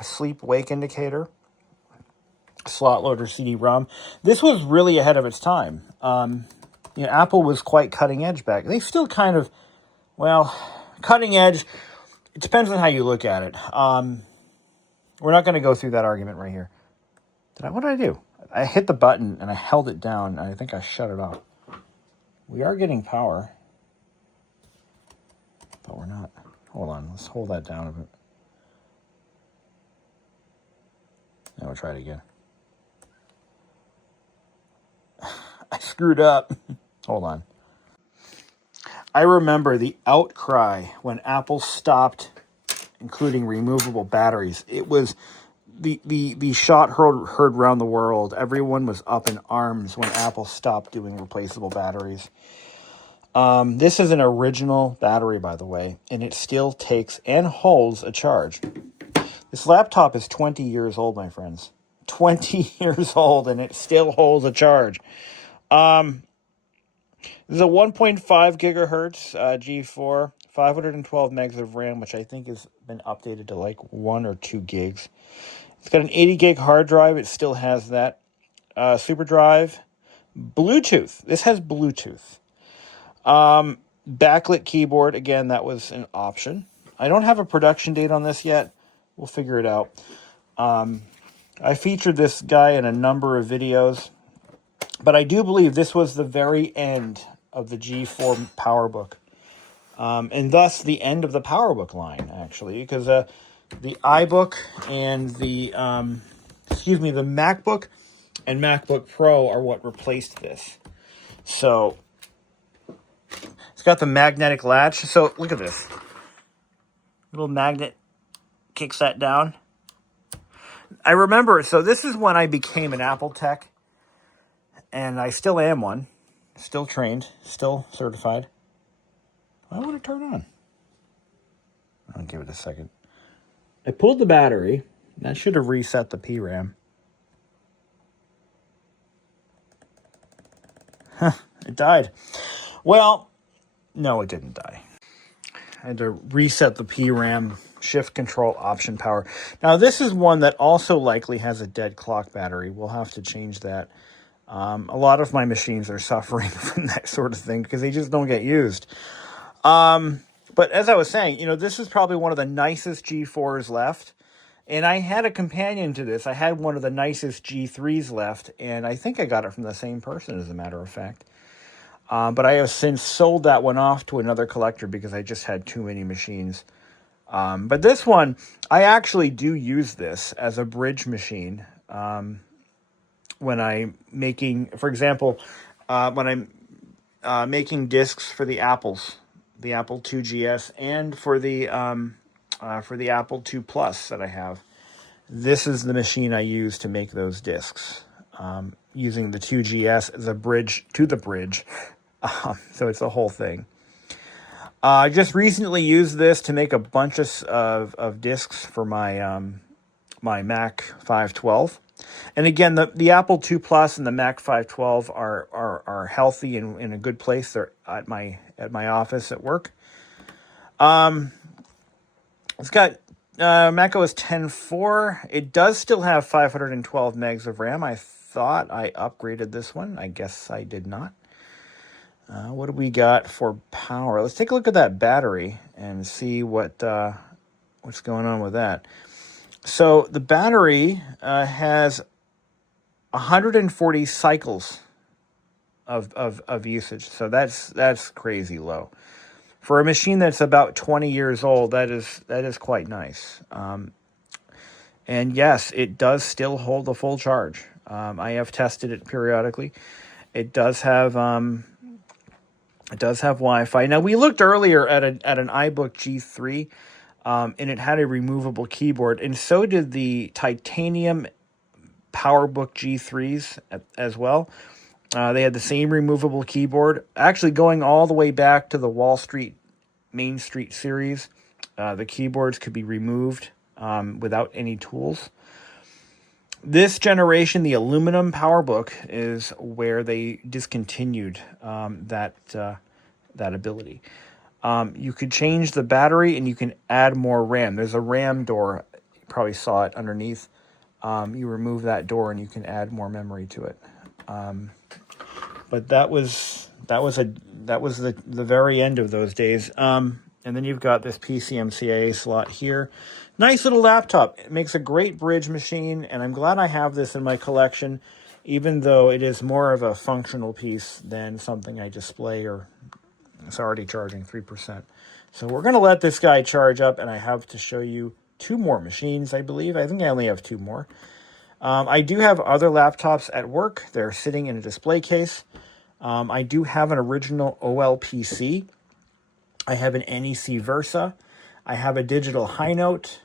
sleep-wake indicator, slot loader CD-ROM. This was really ahead of its time. Apple was quite cutting edge back. They still kind of, cutting edge, it depends on how you look at it. We're not going to go through that argument right here. What did I do? I hit the button and I held it down, and I think I shut it off. We are getting power, but we're not. Hold on, let's hold that down a bit. Now we'll try it again. I screwed up. Hold on. I remember the outcry when Apple stopped including removable batteries. It was the shot heard around the world. Everyone was up in arms when Apple stopped doing replaceable batteries. This is an original battery, by the way, and it still takes and holds a charge. This laptop is 20 years old, my friends. 20 years old, and it still holds a charge. This is a 1.5 gigahertz G4, 512 megs of RAM, which I think has been updated to like 1 or 2 gigs. It's got an 80 gig hard drive. It still has that. Super drive. Bluetooth. This has Bluetooth. Backlit keyboard. Again, that was an option. I don't have a production date on this yet. We'll figure it out. I featured this guy in a number of videos, but I do believe this was the very end of the G4 PowerBook, and thus the end of the PowerBook line, actually, because the iBook and the MacBook and MacBook Pro are what replaced this. So it's got the magnetic latch. So look at this. Little magnet kicks that down. I remember, so this is when I became an Apple tech, and I still am one. Still trained, still certified. Why would it turn on? I'll give it a second. I pulled the battery. That should have reset the PRAM. Huh, it died. Well, no, it didn't die. I had to reset the PRAM, shift control, option power. Now, this is one that also likely has a dead clock battery. We'll have to change that. A lot of my machines are suffering from that sort of thing because they just don't get used. But as I was saying, this is probably one of the nicest G4s left. And I had a companion to this. I had one of the nicest G3s left, and I think I got it from the same person, as a matter of fact. But I have since sold that one off to another collector because I just had too many machines. But this one, I actually do use this as a bridge machine. When I'm making, for example, when I'm making discs for the Apples, the Apple IIgs, and for the Apple II Plus that I have. This is the machine I use to make those discs, using the 2GS as a bridge to the bridge. So it's a whole thing. I just recently used this to make a bunch of discs for my my Mac 512. And again, the Apple II Plus and the Mac 512 are healthy and in a good place. They're at my office at work. It's got macOS 10.4. It does still have 512 megs of RAM. I thought I upgraded this one. I guess I did not. What do we got for power? Let's take a look at that battery and see what's going on with that. So the battery has 140 cycles of usage. So that's crazy low. For a machine that's about 20 years old, that is quite nice. And yes, it does still hold the full charge. I have tested it periodically. It does have Wi-Fi. Now, we looked earlier at an iBook G3, and it had a removable keyboard, and so did the titanium PowerBook G3s as well. They had the same removable keyboard, actually going all the way back to the Wall Street Main Street series. The keyboards could be removed without any tools. This generation, the aluminum PowerBook, is where they discontinued that ability. You could change the battery and you can add more RAM. There's a RAM door. You probably saw it underneath. You remove that door and you can add more memory to it. But that was the very end of those days. And then you've got this PCMCIA slot here. Nice little laptop. It makes a great bridge machine, and I'm glad I have this in my collection, even though it is more of a functional piece than something I display, or it's already charging 3%. So we're going to let this guy charge up, and I have to show you two more machines, I believe. I think I only have two more. I do have other laptops at work. They're sitting in a display case. I do have an original OLPC. I have an NEC Versa. I have a digital high note.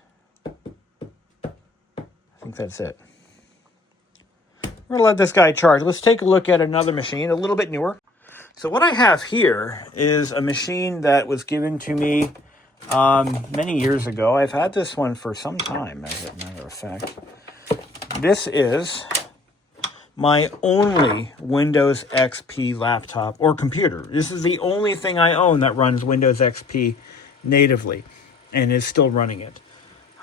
I think that's it. We're going to let this guy charge. Let's take a look at another machine, a little bit newer. So what I have here is a machine that was given to me many years ago. I've had this one for some time, as a matter of fact. This is my only Windows XP laptop or computer. This is the only thing I own that runs Windows XP natively and is still running it.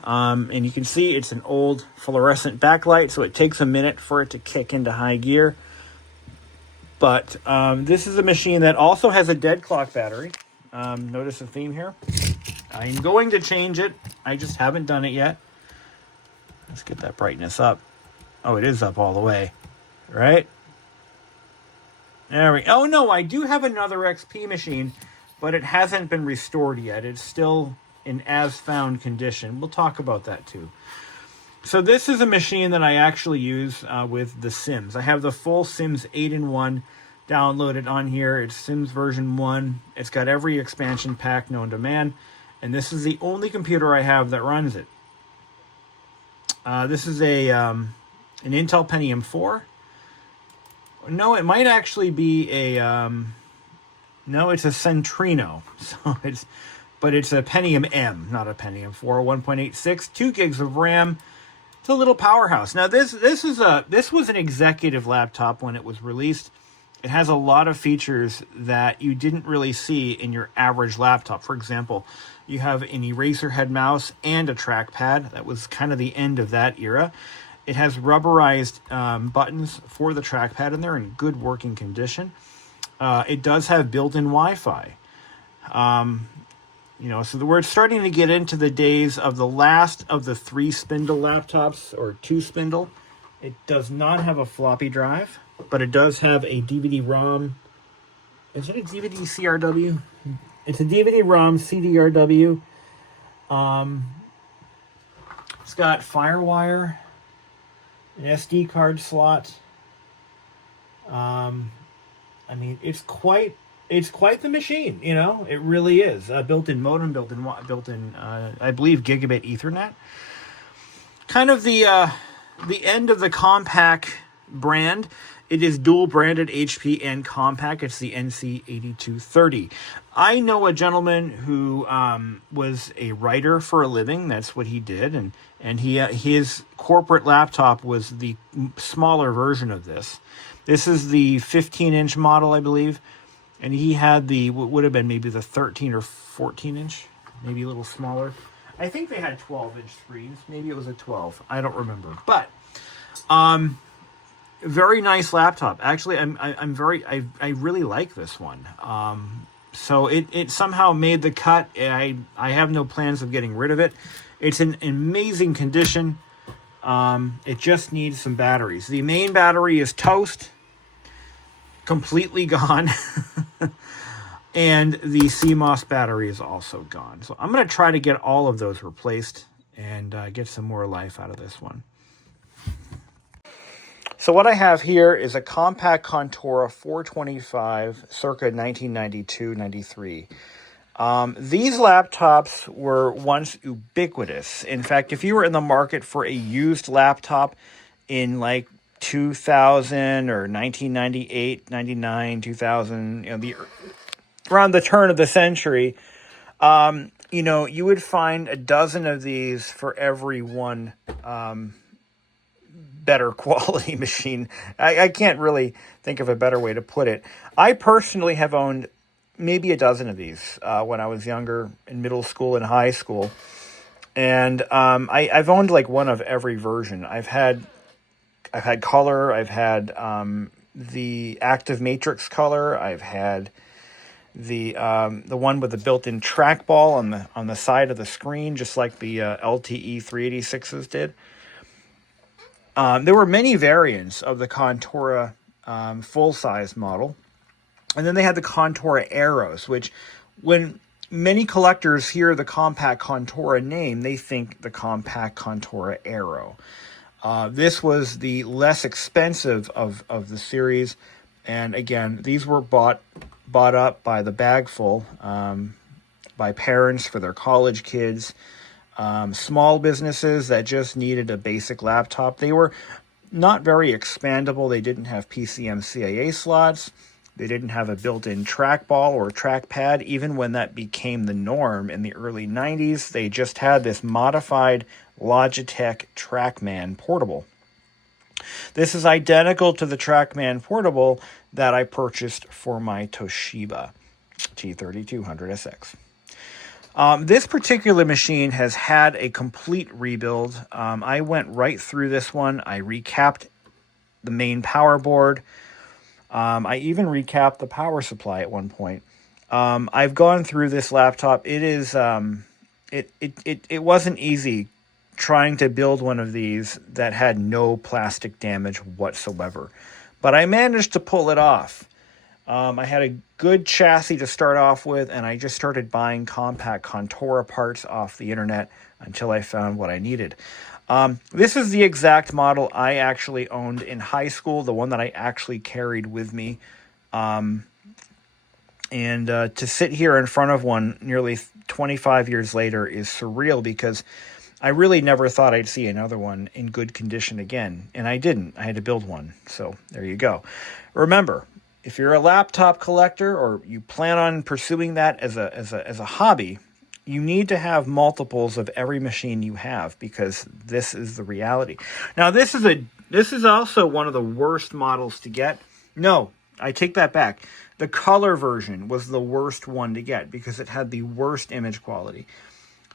And you can see it's an old fluorescent backlight, so it takes a minute for it to kick into high gear. But this is a machine that also has a dead clock battery. Notice the theme here. I'm going to change it. I just haven't done it yet. Let's get that brightness up. Oh, it is up all the way. Right? There we go. Oh, no, I do have another XP machine, but it hasn't been restored yet. It's still in as-found condition. We'll talk about that, too. So this is a machine that I actually use with The Sims. I have the full Sims 8-in-1 downloaded on here. It's Sims version 1. It's got every expansion pack known to man, and this is the only computer I have that runs it. This is an Intel Pentium 4. No, it might actually be a... no, it's a Centrino. So it's a Pentium M, not a Pentium 4. 1.86, 2 gigs of RAM. It's a little powerhouse. Now, this was an executive laptop when it was released. It has a lot of features that you didn't really see in your average laptop. For example, you have an eraser head mouse and a trackpad. That was kind of the end of that era. It has rubberized buttons for the trackpad, and they're in good working condition. It does have built-in Wi-Fi. So we're starting to get into the days of the last of the 3-spindle laptops, or 2-spindle. It does not have a floppy drive, but it does have a DVD-ROM. Is it a DVD CRW? It's a DVD-ROM CDRW. It's got FireWire, an SD card slot. It's quite the machine, It really is. Built-in modem, built-in I believe gigabit Ethernet. Kind of the end of the Compaq brand. It is dual branded HP and Compaq. It's the NC8230. I know a gentleman who was a writer for a living. That's what he did, and his corporate laptop was the smaller version of this. This is the 15-inch model, I believe. And he had what would have been maybe the 13 or 14 inch, maybe a little smaller. I think they had 12-inch screens. Maybe it was a 12. I don't remember. But very nice laptop. Actually, I really like this one. So it somehow made the cut. I have no plans of getting rid of it. It's in amazing condition. It just needs some batteries. The main battery is toast, completely gone. And the CMOS battery is also gone. So I'm going to try to get all of those replaced and get some more life out of this one. So what I have here is a compact Contora 425 circa 1992-93. These laptops were once ubiquitous. In fact, if you were in the market for a used laptop in like 2000 or 1998, 99, 2000, around the turn of the century, you would find a dozen of these for every one better quality machine. I can't really think of a better way to put it. I personally have owned maybe a dozen of these when I was younger, in middle school and high school. And I've owned like one of every version. I've had color. I've had the active matrix color. I've had the one with the built-in trackball on the side of the screen, just like the LTE 386s did. There were many variants of the Contora full-size model. And then they had the Contora Aeros, which when many collectors hear the compact Contora name, they think the compact Contora Aero. This was the less expensive of the series. And again, these were bought up by the bagful, by parents for their college kids, small businesses that just needed a basic laptop. They were not very expandable. They didn't have PCM-CIA slots. They didn't have a built-in trackball or trackpad. Even when that became the norm in the early 90s, they just had this modified Logitech TrackMan Portable. This is identical to the TrackMan Portable that I purchased for my Toshiba T3200SX. This particular machine has had a complete rebuild. I went right through this one. I recapped the main power board. I even recapped the power supply at one point. I've gone through this laptop. It is it wasn't easy trying to build one of these that had no plastic damage whatsoever, but I managed to pull it off. I had a good chassis to start off with, and I just started buying compact Contora parts off the internet until I found what I needed. This is the exact model I actually owned in high school, the one that I actually carried with me. And to sit here in front of one nearly 25 years later is surreal, because I really never thought I'd see another one in good condition again. And I didn't. I had to build one. So there you go. Remember, if you're a laptop collector or you plan on pursuing that as a hobby, you need to have multiples of every machine you have, because this is the reality. Now, this is also one of the worst models to get. No, I take that back. The color version was the worst one to get because it had the worst image quality.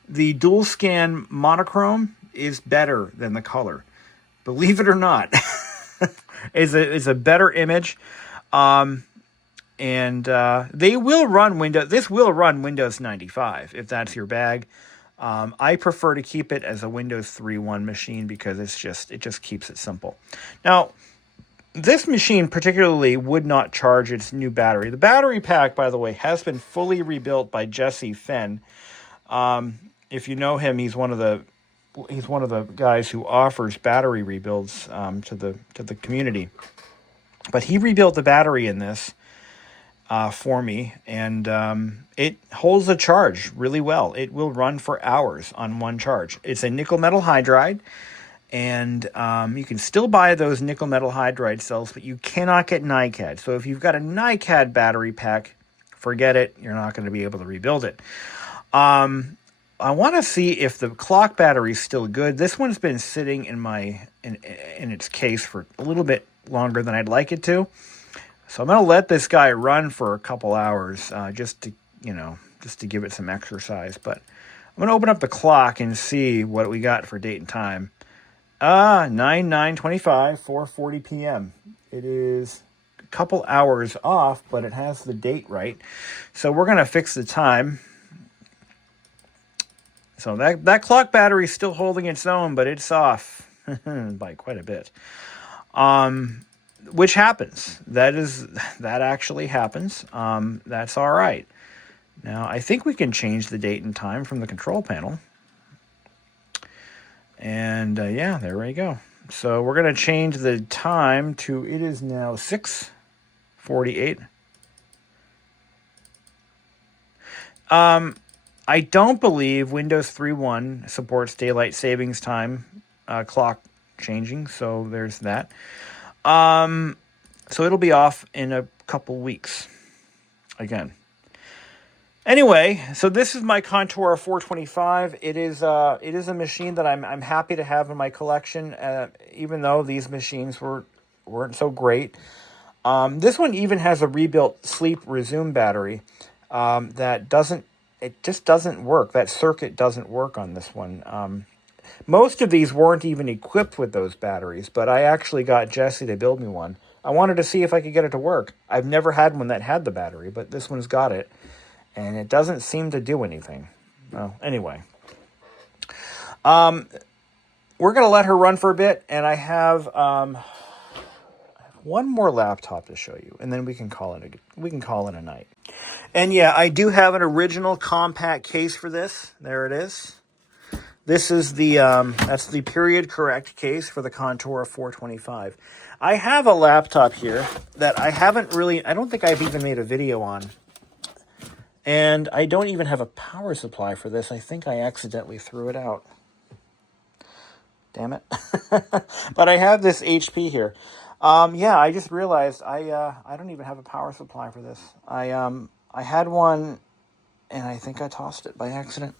The dual scan monochrome is better than the color. Believe it or not, is a better image. They will run Windows. This will run Windows 95 if that's your bag. I prefer to keep it as a Windows 3.1 machine because it just keeps it simple. Now, this machine particularly would not charge its new battery. The battery pack, by the way, has been fully rebuilt by Jesse Fenn. If you know him, he's one of the guys who offers battery rebuilds to the community. But he rebuilt the battery in this for me, and it holds the charge really well. It will run for hours on one charge. It's a nickel metal hydride, and you can still buy those nickel metal hydride cells, but you cannot get NiCad. So if you've got a NiCad battery pack, forget it. You're not going to be able to rebuild it. I want to see if the clock battery is still good. This one's been sitting in its case for a little bit longer than I'd like it to. So I'm going to let this guy run for a couple hours just to give it some exercise. But I'm going to open up the clock and see what we got for date and time. 9/9/25, 4:40 p.m. It is a couple hours off, but it has the date right. So we're going to fix the time. So that clock battery is still holding its own, but it's off by quite a bit. Which happens. That actually happens. That's all right. Now, I think we can change the date and time from the control panel. And yeah, there we go. So we're going to change the time to, it is now 6:48. I don't believe Windows 3.1 supports daylight savings time clock changing, so there's that. So it'll be off in a couple weeks again. Anyway, so this is my Contour 425. It is a machine that I'm happy to have in my collection, even though these machines weren't so great. This one even has a rebuilt sleep resume battery that just doesn't work. That circuit doesn't work on this one. Most of these weren't even equipped with those batteries, but I actually got Jesse to build me one. I wanted to see if I could get it to work. I've never had one that had the battery, but this one's got it. And it doesn't seem to do anything. Well, anyway. We're going to let her run for a bit, and I have one more laptop to show you, and then we can call it a night. And yeah, I do have an original compact case for this. There it is. This is that's the period correct case for the Contour 425. I have a laptop here that I don't think I've even made a video on. And I don't even have a power supply for this. I think I accidentally threw it out. Damn it. But I have this HP here. Yeah, I just realized I don't even have a power supply for this. I had one, and I think I tossed it by accident.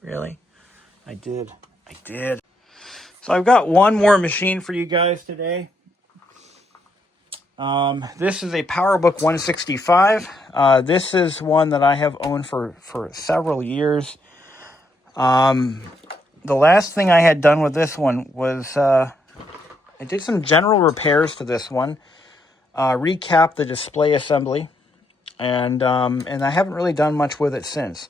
Really? I did. So I've got one more machine for you guys today. This is a PowerBook 165. This is one that I have owned for several years. The last thing I had done with this one was I did some general repairs to this one, recapped the display assembly, and I haven't really done much with it since.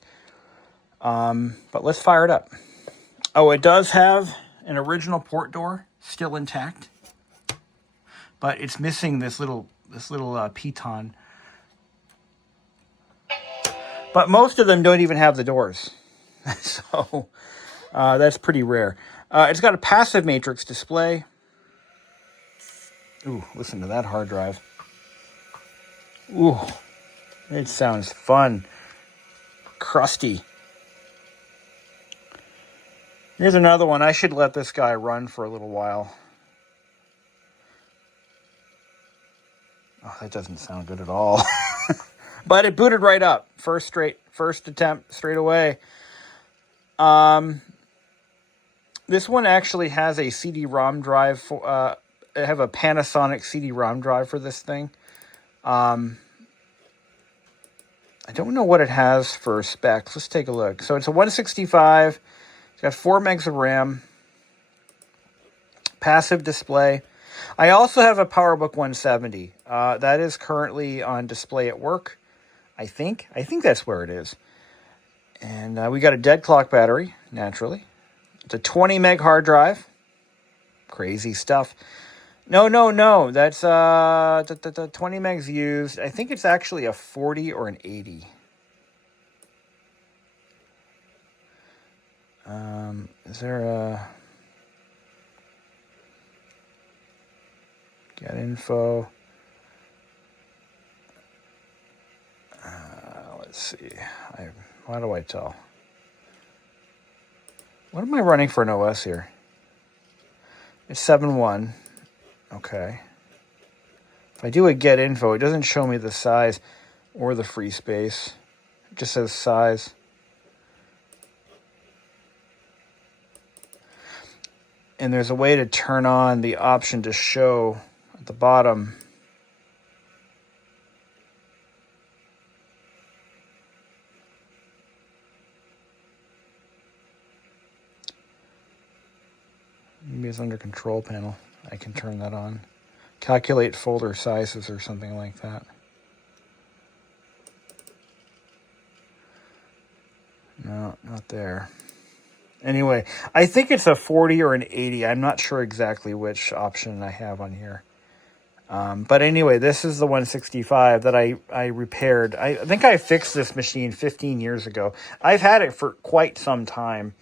But let's fire it up. Oh, it does have an original port door still intact, but it's missing this little piton. But most of them don't even have the doors, so that's pretty rare. It's got a passive matrix display. Ooh, listen to that hard drive. Ooh, it sounds fun. Crusty. Here's another one. I should let this guy run for a little while. Oh, that doesn't sound good at all. But it booted right up. First attempt, straight away. This one actually has a CD-ROM drive. I have a Panasonic CD-ROM drive for this thing. I don't know what it has for specs. Let's take a look. So it's a 165. It's got 4 megs of RAM. Passive display. I also have a PowerBook 170. That is currently on display at work. I think that's where it is. And we got a dead clock battery, naturally. It's a 20 meg hard drive. Crazy stuff. No. That's 20 megs used. I think it's actually a 40 or an 80. Is there a get info? Let's see. How do I tell? What am I running for an OS here? It's 7.1. Okay. If I do a get info, it doesn't show me the size or the free space. It just says size. And there's a way to turn on the option to show at the bottom. is under control panel. I can turn that on. Calculate folder sizes or something like that. No, not there. Anyway, I think it's a 40 or an 80. I'm not sure exactly which option I have on here. But anyway, this is the 165 that I repaired. I think I fixed this machine 15 years ago. I've had it for quite some time.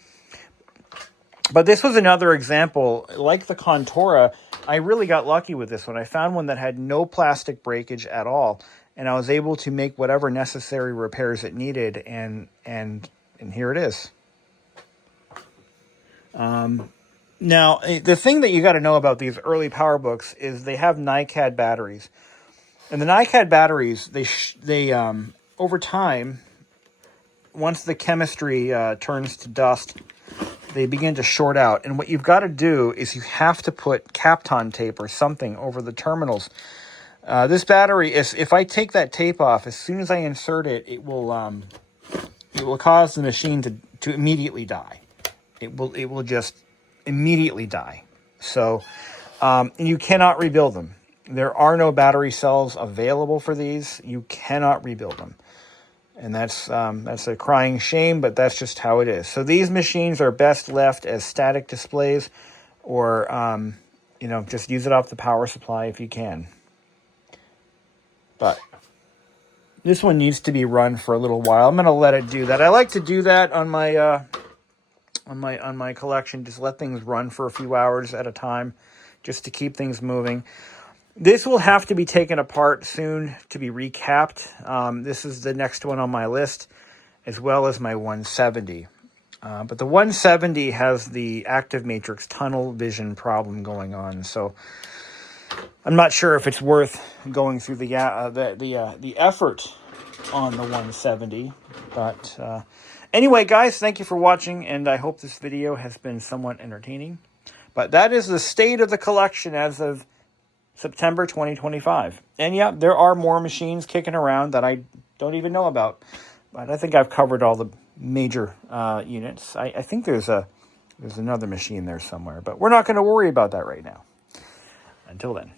But this was another example. Like the Contora, I really got lucky with this one. I found one that had no plastic breakage at all. And I was able to make whatever necessary repairs it needed. And here it is. Now, the thing that you got to know about these early PowerBooks is they have NiCad batteries. And the NiCad batteries, they over time, once the chemistry turns to dust, they begin to short out. And what you've got to do is you have to put Kapton tape or something over the terminals. This battery, if I take that tape off, as soon as I insert it, it will cause the machine to immediately die. It will just immediately die. So, and you cannot rebuild them. There are no battery cells available for these. You cannot rebuild them. And that's a crying shame, but that's just how it is. So these machines are best left as static displays, or just use it off the power supply if you can. But this one needs to be run for a little while. I'm going to let it do that. I like to do that on my collection. Just let things run for a few hours at a time, just to keep things moving. This will have to be taken apart soon to be recapped. This is the next one on my list, as well as my 170. But the 170 has the active matrix tunnel vision problem going on, so I'm not sure if it's worth going through the effort on the 170. But anyway, guys, thank you for watching, and I hope this video has been somewhat entertaining. But that is the state of the collection as of September 2025. And yeah, there are more machines kicking around that I don't even know about. But I think I've covered all the major units. I think there's another machine there somewhere, but we're not going to worry about that right now. Until then.